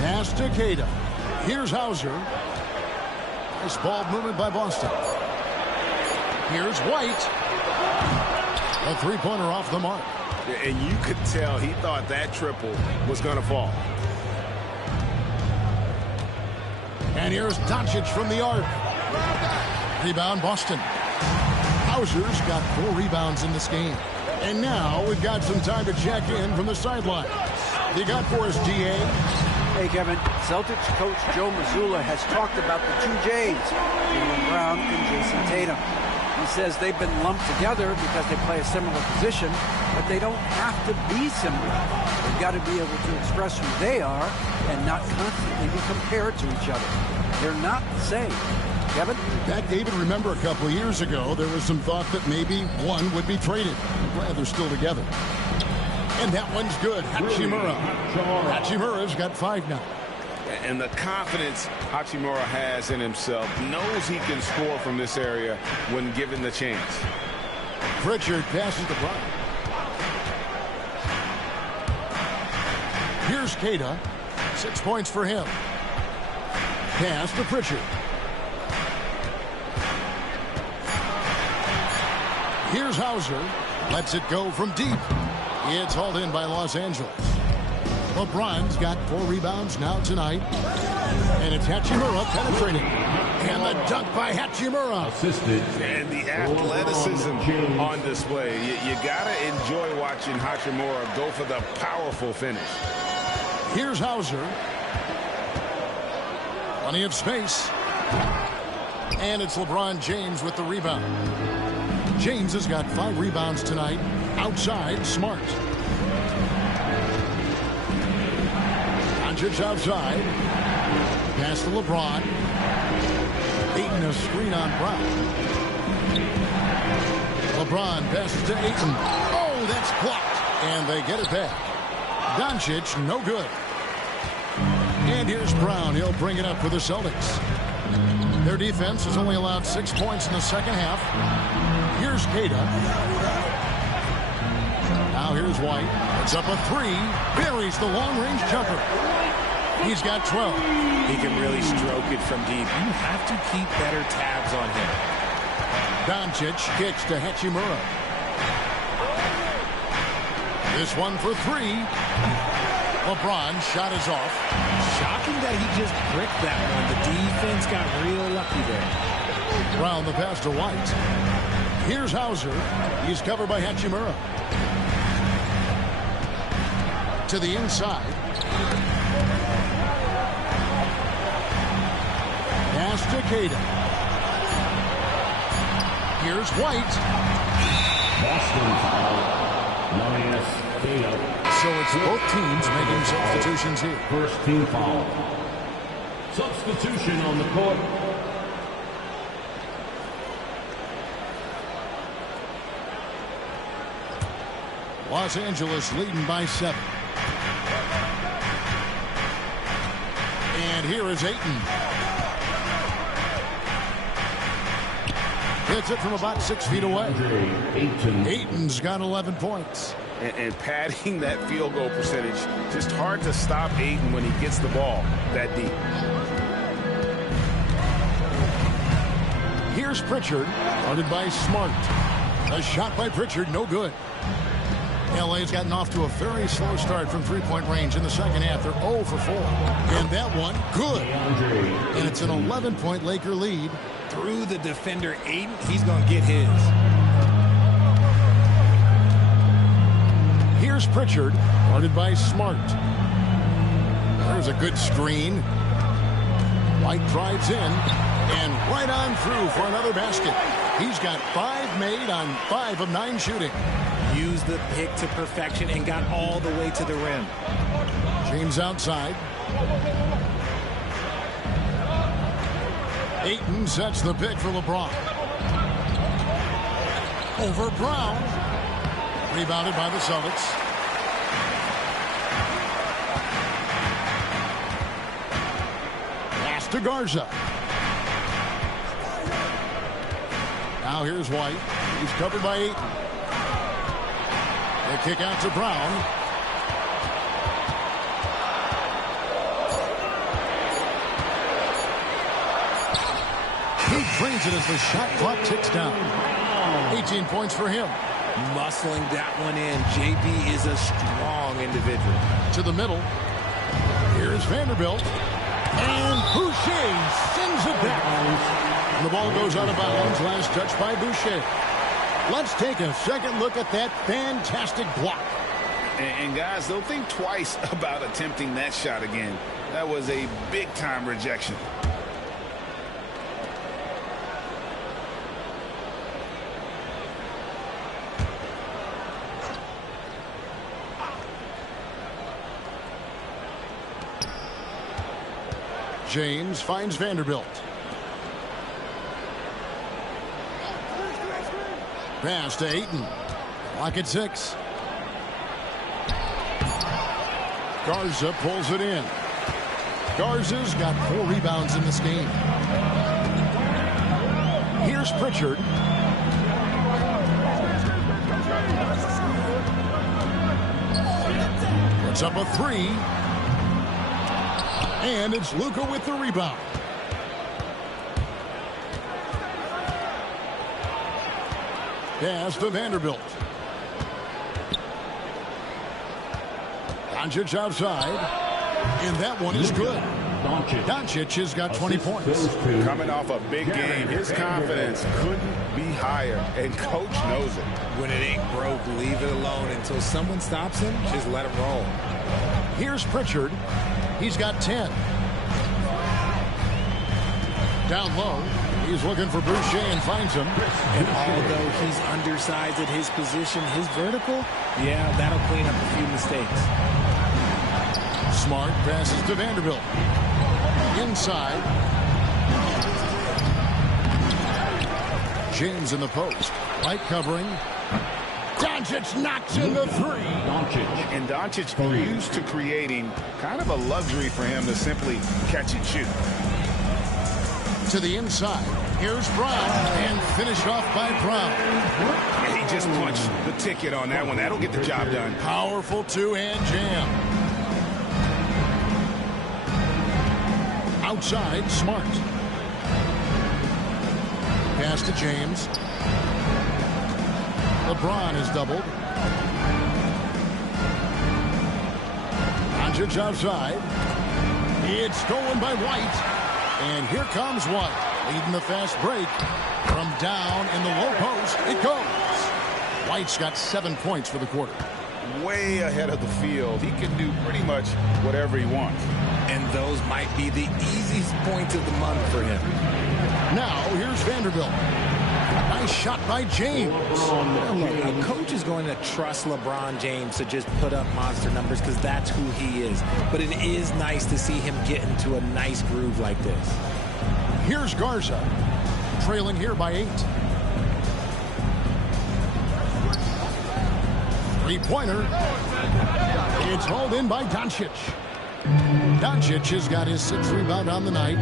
Pass to Queta. Here's Hauser. Nice ball movement by Boston. Here's White. A three-pointer off the mark. And you could tell he thought that triple was going to fall. And here's Doncic from the arc. Rebound, Boston. Hauser's got 4 rebounds in this game. And now we've got some time to check in from the sideline. You got for us, GA? Hey, Kevin. Celtics coach Joe Mazzulla has talked about the 2 J's, Jaylen Brown and Jason Tatum. He says they've been lumped together because they play a similar position, but they don't have to be similar. They've got to be able to express who they are and not constantly be compared to each other. They're not the same. Kevin? That, David, remember a couple of years ago, there was some thought that maybe one would be traded. I'm glad they're still together. And that one's good. Hachimura. Hachimura's got 5 now. And the confidence Hachimura has in himself, knows he can score from this area when given the chance. Pritchard passes to Brown. Here's Queta. 6 points for him. Pass to Pritchard. Here's Hauser. Lets it go from deep. It's hauled in by Los Angeles. LeBron's got 4 rebounds now tonight. And it's Hachimura penetrating. And the dunk by Hachimura. Assisted. And the athleticism on display. You got to enjoy watching Hachimura go for the powerful finish. Here's Hauser. Plenty of space. And it's LeBron James with the rebound. James has got 5 rebounds tonight. Outside, Smart. Doncic outside. Pass to LeBron. Ayton a screen on Brown. LeBron passes to Ayton. Oh, that's blocked. And they get it back. Doncic, no good. And here's Brown. He'll bring it up for the Celtics. Their defense has only allowed 6 points in the second half. Here's Queta. Now here's White. It's up a 3. Buries the long-range jumper. He's got 12. He can really stroke it from deep. You have to keep better tabs on him. Doncic kicks to Hachimura. This one for 3. LeBron shot is off. Shocking that he just bricked that one. The defense got real lucky there. Brown the pass to White. Here's Hauser. He's covered by Hachimura. To the inside. Pass to Queta. Here's White. Boston foul. Marius Queta. So it's both teams making substitutions here. First team foul. Substitution on the court. Los Angeles leading by 7. And here is Ayton. Hits it from about 6 feet away. Ayton's got 11 points. And padding that field goal percentage, just hard to stop Ayton when he gets the ball that deep. Here's Pritchard, guarded by Smart. A shot by Pritchard, no good. LA's gotten off to a very slow start from three-point range in the second half. They're 0 for 4. And that one, good. And it's an 11-point Laker lead. Through the defender, Ayton, he's going to get his. Here's Pritchard, guarded by Smart. There's a good screen. White drives in, and right on through for another basket. He's got 5 made on 5 of 9 shooting. Used the pick to perfection and got all the way to the rim. James outside. Ayton sets the pick for LeBron. Over Brown. Rebounded by the Celtics. Pass to Garza. Now here's White. He's covered by Ayton. They kick out to Brown. He drains it as the shot clock ticks down. 18 points for him. Muscling that one in. JB is a strong individual. To the middle. Here's Vanderbilt. And Boucher sends it back. And the ball goes out of bounds. Last touch by Boucher. Let's take a second look at that fantastic block. And guys, don't think twice about attempting that shot again. That was a big-time rejection. James finds Vanderbilt. Pass to Ayton. Clock at 6. Garza pulls it in. Garza's got 4 rebounds in this game. Here's Pritchard. Puts up a 3. And it's Luka with the rebound. Pass to Vanderbilt. Doncic outside. And that one is good. Doncic has got 20 points. Coming off a big game, his confidence couldn't be higher, and coach knows it. When it ain't broke, leave it alone until someone stops him. Just let him roll. Here's Pritchard. He's got 10. Down low. He's looking for Boucher and finds him. And although he's undersized at his position, his vertical, yeah, that'll clean up a few mistakes. Smart passes to Vanderbilt. Inside. James in the post. White covering. Doncic knocks in the 3. And Doncic used to creating kind of a luxury for him to simply catch and shoot. To the inside. Here's Brown. And finished off by Brown. And he just punched the ticket on that one. That'll get the job done. Powerful two-hand jam. Outside, Smart. Pass to James. LeBron is doubled. Doncic outside. It's stolen by White. And here comes White, leading the fast break. From down in the low post, it goes. White's got 7 points for the quarter. Way ahead of the field. He can do pretty much whatever he wants. And those might be the easiest points of the month for him. Now, here's Vanderbilt. Nice shot by James. Look, a coach is going to trust LeBron James to just put up monster numbers because that's who he is. But it is nice to see him get into a nice groove like this. Here's Garza, trailing here by 8. Three-pointer. It's hauled in by Doncic. Doncic has got his 6th rebound on the night.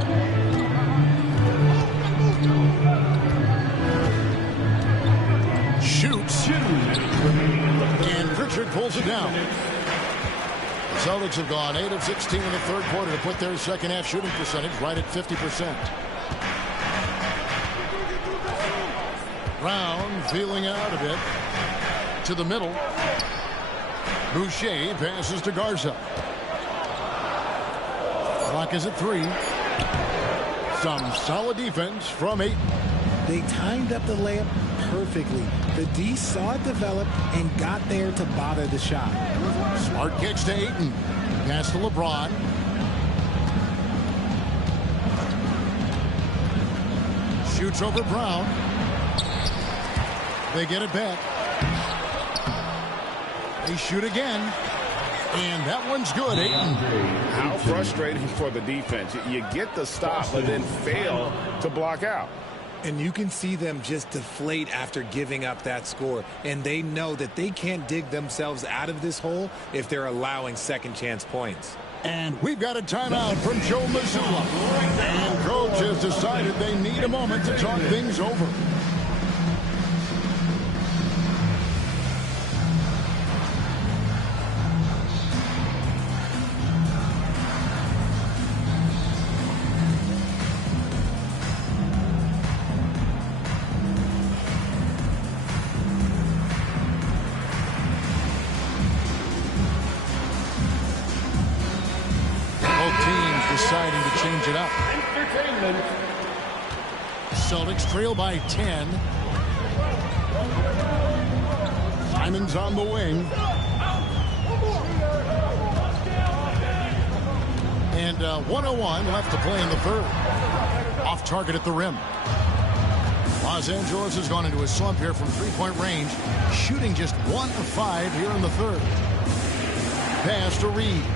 Shoots. And Pritchard pulls it down. The Celtics have gone 8 of 16 in the third quarter to put their second half shooting percentage right at 50%. Brown feeling out a bit. To the middle. Boucher passes to Garza. Clock is at 3. Some solid defense from 8. They timed up the layup perfectly. The D saw it develop and got there to bother the shot. Smart kicks to Ayton. Pass to LeBron. Shoots over Brown. They get it back. They shoot again. And that one's good, Ayton. How frustrating for the defense. You get the stop, but then fail to block out. And you can see them just deflate after giving up that score. And they know that they can't dig themselves out of this hole if they're allowing second chance points. And we've got a timeout from Joe Mazzulla. And coach has decided they need a moment to talk things over. Deciding to change it up. Celtics trail by 10. Simon's on the wing. And 1:01 left to play in the third. Off target at the rim. Los Angeles has gone into a slump here from three-point range, shooting just 1 of 5 here in the third. Pass to Reeves.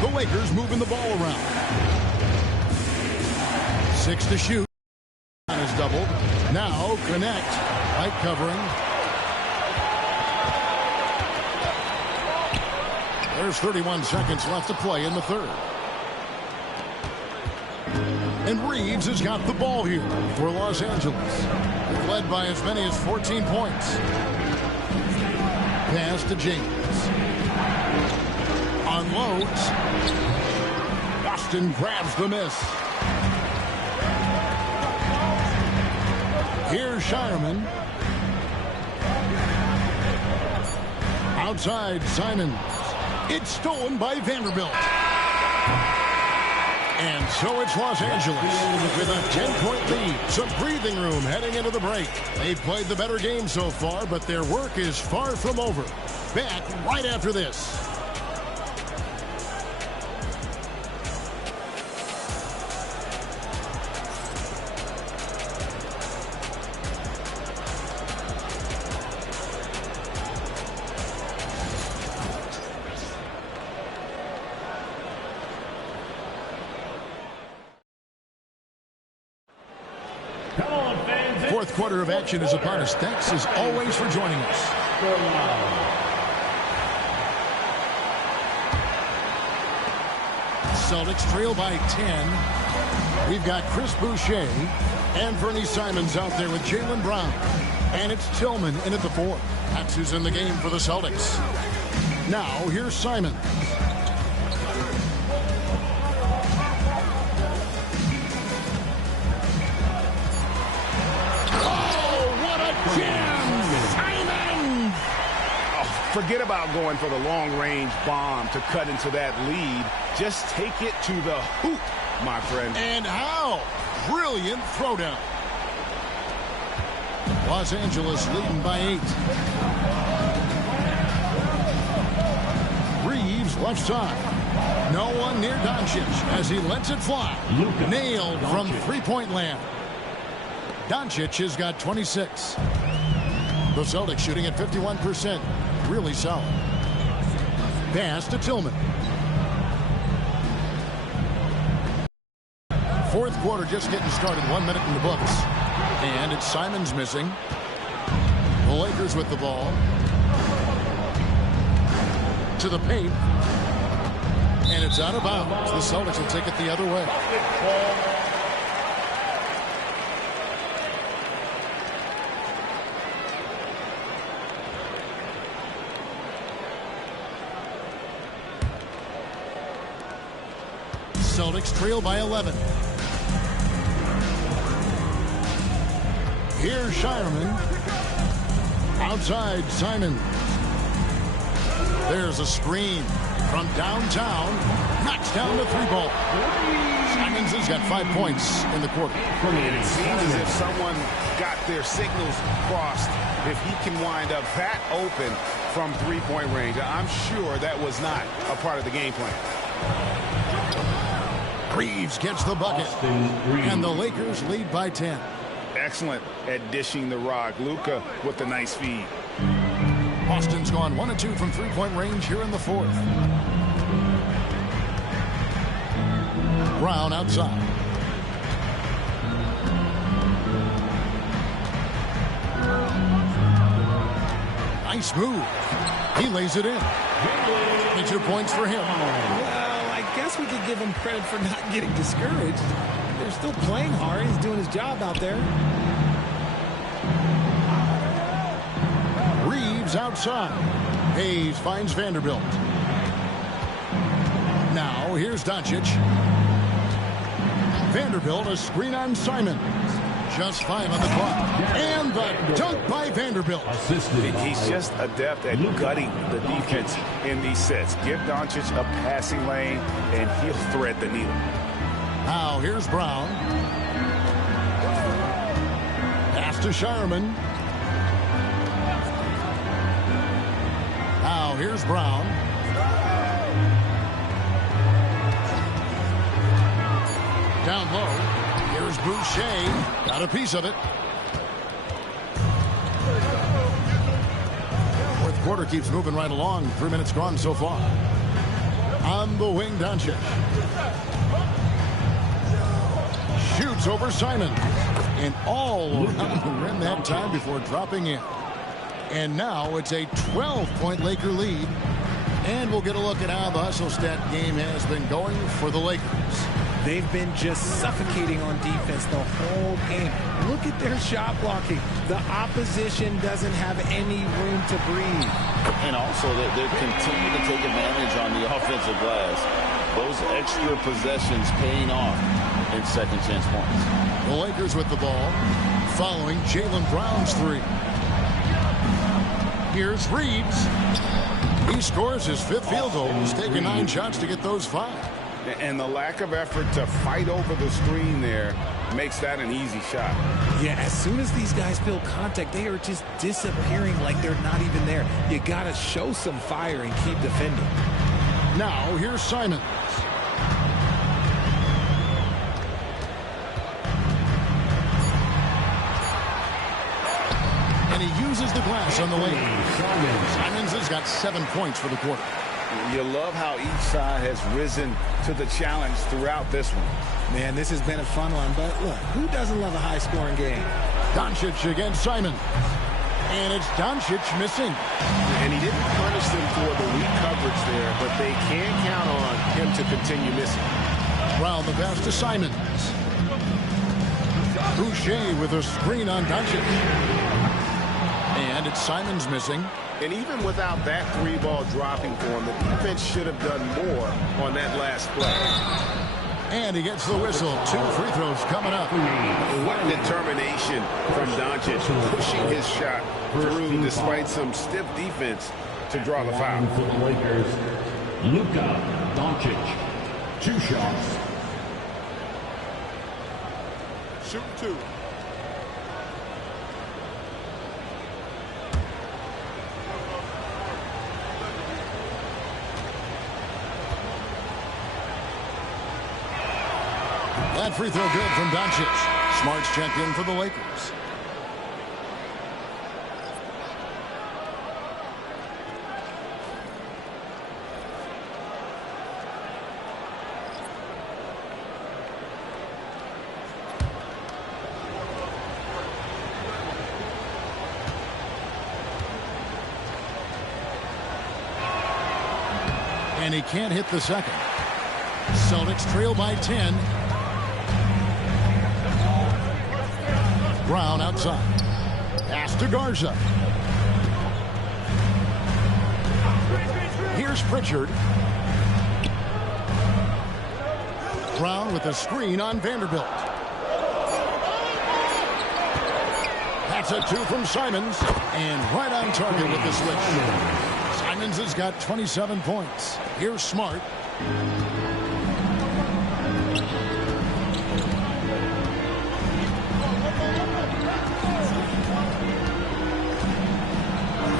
The Lakers moving the ball around. 6 to shoot. Is doubled. Now connect. Light covering. There's 31 seconds left to play in the third. And Reeves has got the ball here for Los Angeles. They've led by as many as 14 points. Pass to James. Unloads. Boston grabs the miss. Here's Shireman. Outside Simons. It's stolen by Vanderbilt. And so it's Los Angeles with a 10-point lead. Some breathing room heading into the break. They've played the better game so far, but their work is far from over. Back right after this. Fourth quarter of action is upon us. Thanks as always for joining us. Celtics trail by 10. We've got Chris Boucher and Bernie Simons out there with Jaylen Brown. And it's Tillman in at the 4. That's who's in the game for the Celtics. Now, here's Simons. Forget about going for the long-range bomb to cut into that lead. Just take it to the hoop, my friend. And how? Brilliant throwdown. Los Angeles leading by 8. Reeves left side. No one near Doncic as he lets it fly. Nailed from three-point land. Doncic has got 26. The Celtics shooting at 51%. Really solid. Pass to Tillman. Fourth quarter just getting started. 1 minute in the books. And it's Simons missing. The Lakers with the ball. To the paint. And it's out of bounds. The Celtics will take it the other way. Celtics trail by 11. Here's Shireman. Outside, Simon. There's a screen from downtown. Knocks down the 3-ball. Simons has got 5 points in the quarter. And it seems as if someone got their signals crossed. If he can wind up that open from 3-point range, I'm sure that was not a part of the game plan. Reeves gets the bucket. And the Lakers lead by 10. Excellent at dishing the rock. Luka with the nice feed. Boston's gone 1 of 2 from 3-point range here in the fourth. Brown outside. Nice move. He lays it in. 22 points for him. Well, I guess we could give him credit for not getting discouraged. They're still playing hard. He's doing his job out there. Reeves outside. Hayes finds Vanderbilt. Now here's Doncic. Vanderbilt, a screen on Simon. Just 5 on the clock. And the dunk by Vanderbilt. He's just adept at gutting the defense in these sets. Give Doncic a passing lane, and he'll thread the needle. Now here's Brown. Pass to Shireman. Now here's Brown. Down low. Here's Boucher. Got a piece of it. Fourth quarter keeps moving right along. 3 minutes gone so far. On the wing, Doncic. Shoots over Simon. And all around the rim that time before dropping in. And now it's a 12-point Laker lead. And we'll get a look at how the hustle stat game has been going for the Lakers. They've been just suffocating on defense the whole game. Look at their shot blocking. The opposition doesn't have any room to breathe. And also they continue to take advantage on the offensive glass. Those extra possessions paying off in second chance points. The Lakers with the ball following Jaylen Brown's 3. Here's Reeves. He scores his 5th field goal. He's taken 9 shots to get those 5. And the lack of effort to fight over the screen there makes that an easy shot. Yeah, as soon as these guys feel contact, they are just disappearing like they're not even there. You got to show some fire and keep defending. Now, here's Simons. And he uses the glass on the lane. Simons has got 7 points for the quarter. You love how each side has risen to the challenge throughout this one. Man, this has been a fun one, but look, who doesn't love a high-scoring game? Doncic against Simon. And it's Doncic missing. And he didn't punish them for the weak coverage there, but they can count on him to continue missing. Brown the pass to Simons. Boucher with a screen on Doncic. And it's Simons missing. And even without that 3-ball dropping for him, the defense should have done more on that last play. And he gets the whistle. 2 free throws coming up. What determination from Doncic, pushing his shot through despite some stiff defense to draw the foul. For the Lakers, Luka Doncic, 2 shots. Shoot 2. That free throw good from Doncic. Smart's checked in for the Lakers. And he can't hit the second. Celtics trail by 10. Brown outside. Pass to Garza. Here's Pritchard. Brown with a screen on Vanderbilt. That's a 2 from Simons. And right on target with the switch. Simons has got 27 points. Here's Smart.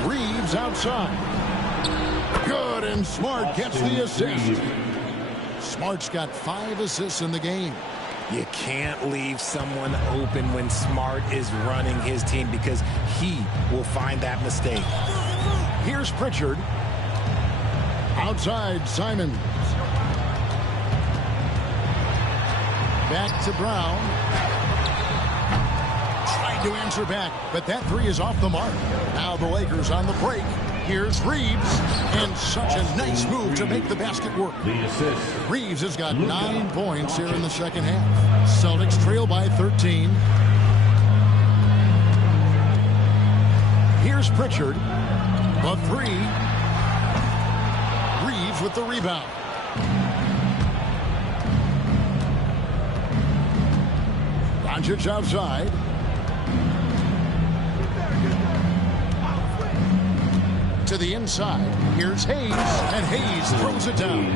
Reeves outside. Good, and Smart gets the assist. Smart's got 5 assists in the game. You can't leave someone open when Smart is running his team because he will find that mistake. Here's Pritchard. Outside, Simons. Back to Brown. Trying to answer back, but that 3 is off the mark. Now the Lakers on the break. Here's Reeves, and such a nice move to make the basket work. Reeves has got 9 points here in the second half. Celtics trail by 13. Here's Pritchard. The 3. Reeves with the rebound. Doncic outside. To the inside. Here's Hayes, and Hayes throws it down.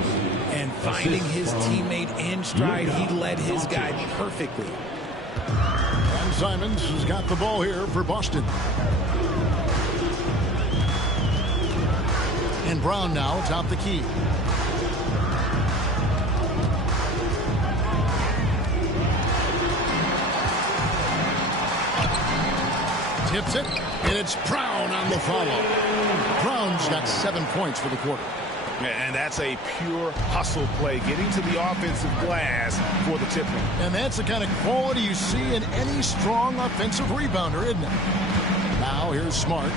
And finding his teammate in stride, he led his guy perfectly. And Simons has got the ball here for Boston. And Brown now atop the key. Tips it, and it's Brown on the follow. Brown's got 7 points for the quarter. And that's a pure hustle play, getting to the offensive glass for the tip-in. And that's the kind of quality you see in any strong offensive rebounder, isn't it? Now here's Smart.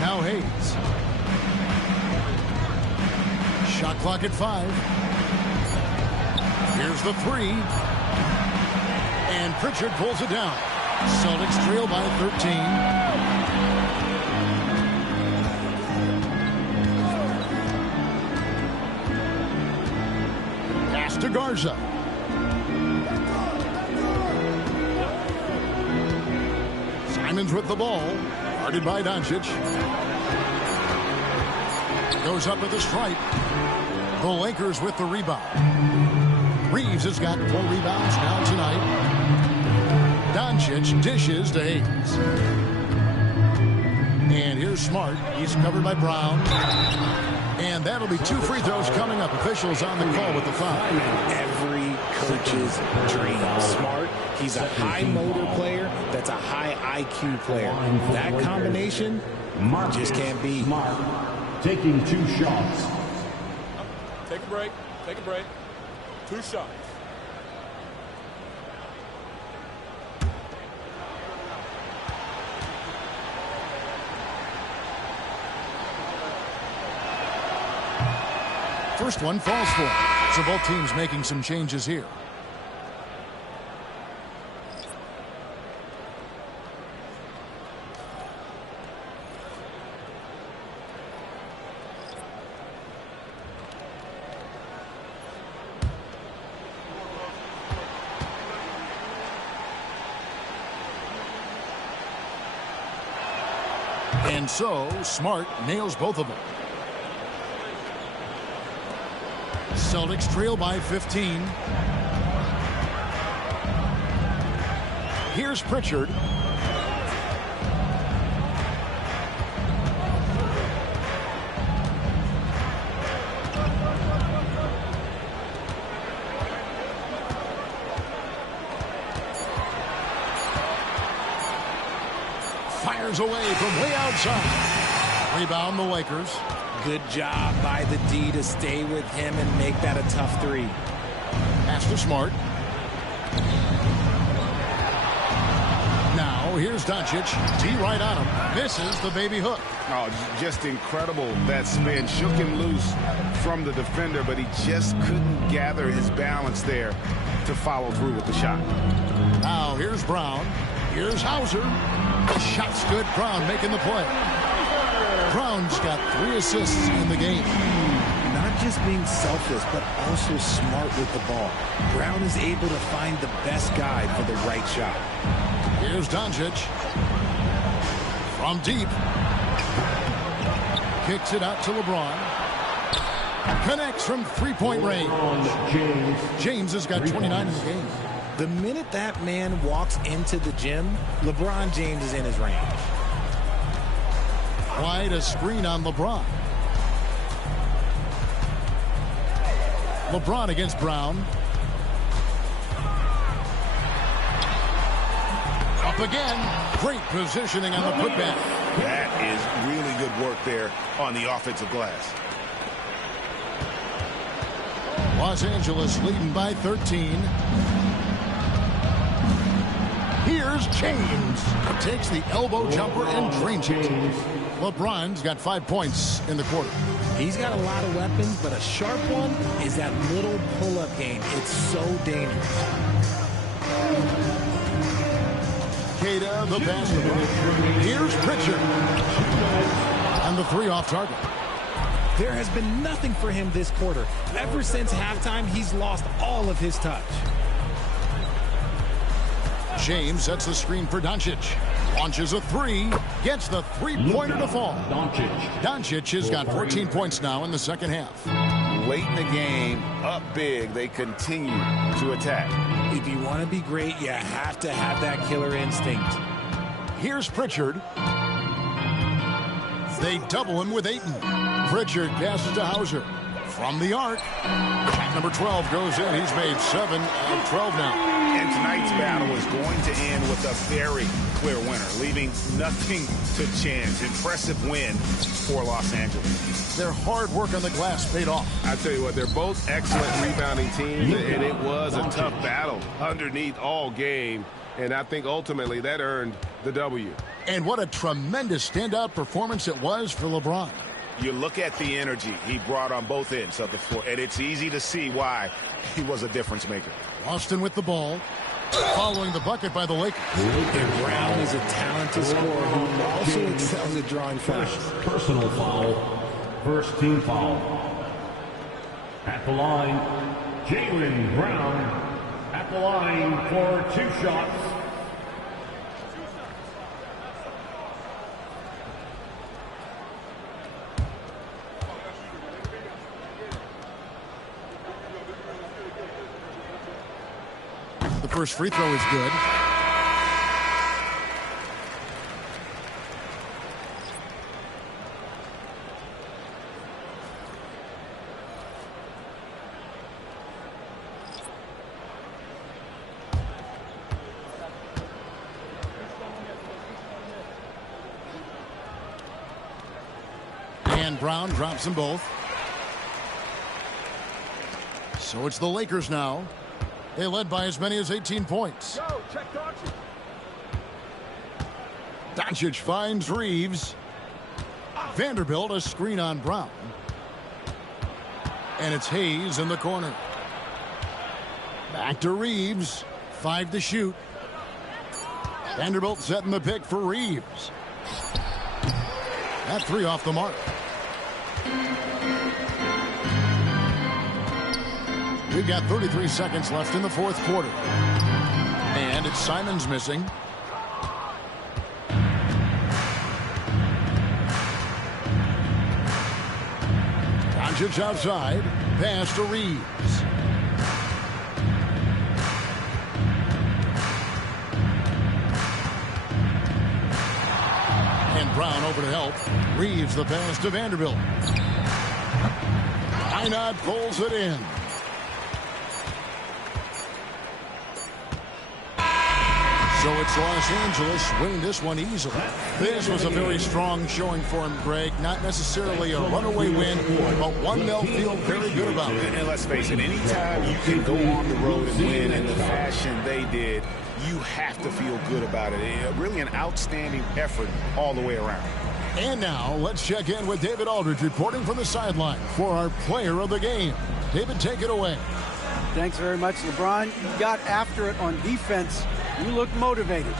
Now Hayes. Shot clock at 5. Here's the 3. And Pritchard pulls it down. Celtics trail by 13. Pass to Garza. Simons with the ball. Guarded by Doncic. Goes up at the stripe. The Lakers with the rebound. Reeves has got 4 rebounds now tonight. Doncic dishes to Hayes. And here's Smart. He's covered by Brown. And that'll be 2 free throws coming up. Officials on the call with the foul. Every coach's dream. Smart, he's a high motor player. That's a high IQ player. That combination just can't be. Smart taking 2 shots. Take a break. Take a break. 2 shots. First one falls for. So both teams making some changes here. And so Smart nails both of them. Celtics trail by 15. Here's Pritchard. Fires away from way outside. Rebound the Lakers. Good job by the D to stay with him and make that a tough 3. Pass to Smart. Now Now here's Doncic. D right on him. Misses the baby hook. Oh, just incredible. That spin shook him loose from the defender, but he just couldn't gather his balance there to follow through with the shot. Now here's Brown. Here's Hauser. The shot's good. Brown making the play. Brown's got 3 assists in the game. Not just being selfless, but also smart with the ball. Brown is able to find the best guy for the right shot. Here's Doncic. From deep. Kicks it out to LeBron. Connects from three-point range. James has got 29 in the game. The minute that man walks into the gym, LeBron James is in his range. Quite a screen on LeBron. LeBron against Brown. Up again. Great positioning on the putback. That is really good work there on the offensive glass. Los Angeles leading by 13. Here's James. Takes the elbow jumper and drains it. LeBron's got 5 points in the quarter. He's got a lot of weapons, but a sharp one is that little pull-up game. It's so dangerous. Queta, the basketball. Here's Pritchard. And the 3 off target. There has been nothing for him this quarter. Ever since halftime, he's lost all of his touch. James sets the screen for Doncic. Launches a 3. Gets the three-pointer to fall. Doncic has got 14 points now in the second half. Late in the game, up big, they continue to attack. If you want to be great, you have to have that killer instinct. Here's Pritchard. They double him with Ayton. Pritchard passes to Hauser. From the arc. Number 12 goes in. He's made 7 of 12 now. And tonight's battle is going to end with a very clear winner, leaving nothing to chance. Impressive win for Los Angeles. Their hard work on the glass paid off. I tell you what, they're both excellent rebounding teams, and it was a tough battle underneath all game. And I think ultimately that earned the W. And what a tremendous standout performance it was for LeBron. You look at the energy he brought on both ends of the floor, and it's easy to see why he was a difference maker. Austin with the ball, following the bucket by the Lakers. And Brown is a talented scorer who also excels at drawing fouls. Personal foul. First team foul. At the line, Jaylen Brown. At the line for 2 shots. The first free throw is good. And Brown drops them both. So it's the Lakers now. They led by as many as 18 points. Doncic finds Reeves. Vanderbilt a screen on Brown. And it's Hayes in the corner. Back to Reeves. 5 to shoot. Vanderbilt setting the pick for Reeves. That 3 off the mark. We've got 33 seconds left in the fourth quarter. And it's Simons missing. Doncic outside. Pass to Reeves. And Brown over to help. Reeves the pass to Vanderbilt. Einod pulls it in. So it's Los Angeles winning this one easily. This was a very strong showing for him, Greg. Not necessarily a runaway win, but one they'll feel very good about. And let's face it, anytime you can go on the road and win in the fashion they did, you have to feel good about it. Really an outstanding effort all the way around. And now let's check in with David Aldridge reporting from the sideline for our player of the game. David, take it away. Thanks very much, LeBron. You got after it on defense. You look motivated.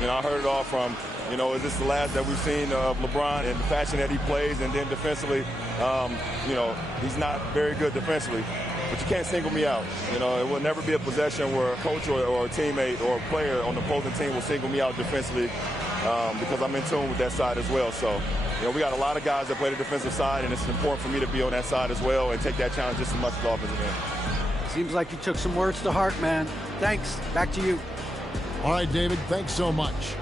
You know, I heard it all from, you know, is this the last that we've seen of LeBron and the fashion that he plays? And then defensively, you know, he's not very good defensively. But you can't single me out. You know, it will never be a possession where a coach or a teammate or a player on the opposing team will single me out defensively because I'm in tune with that side as well. So, you know, we got a lot of guys that play the defensive side, and it's important for me to be on that side as well and take that challenge just as much as the offensive end. Seems like you took some words to heart, man. Thanks. Back to you. All right, David, thanks so much.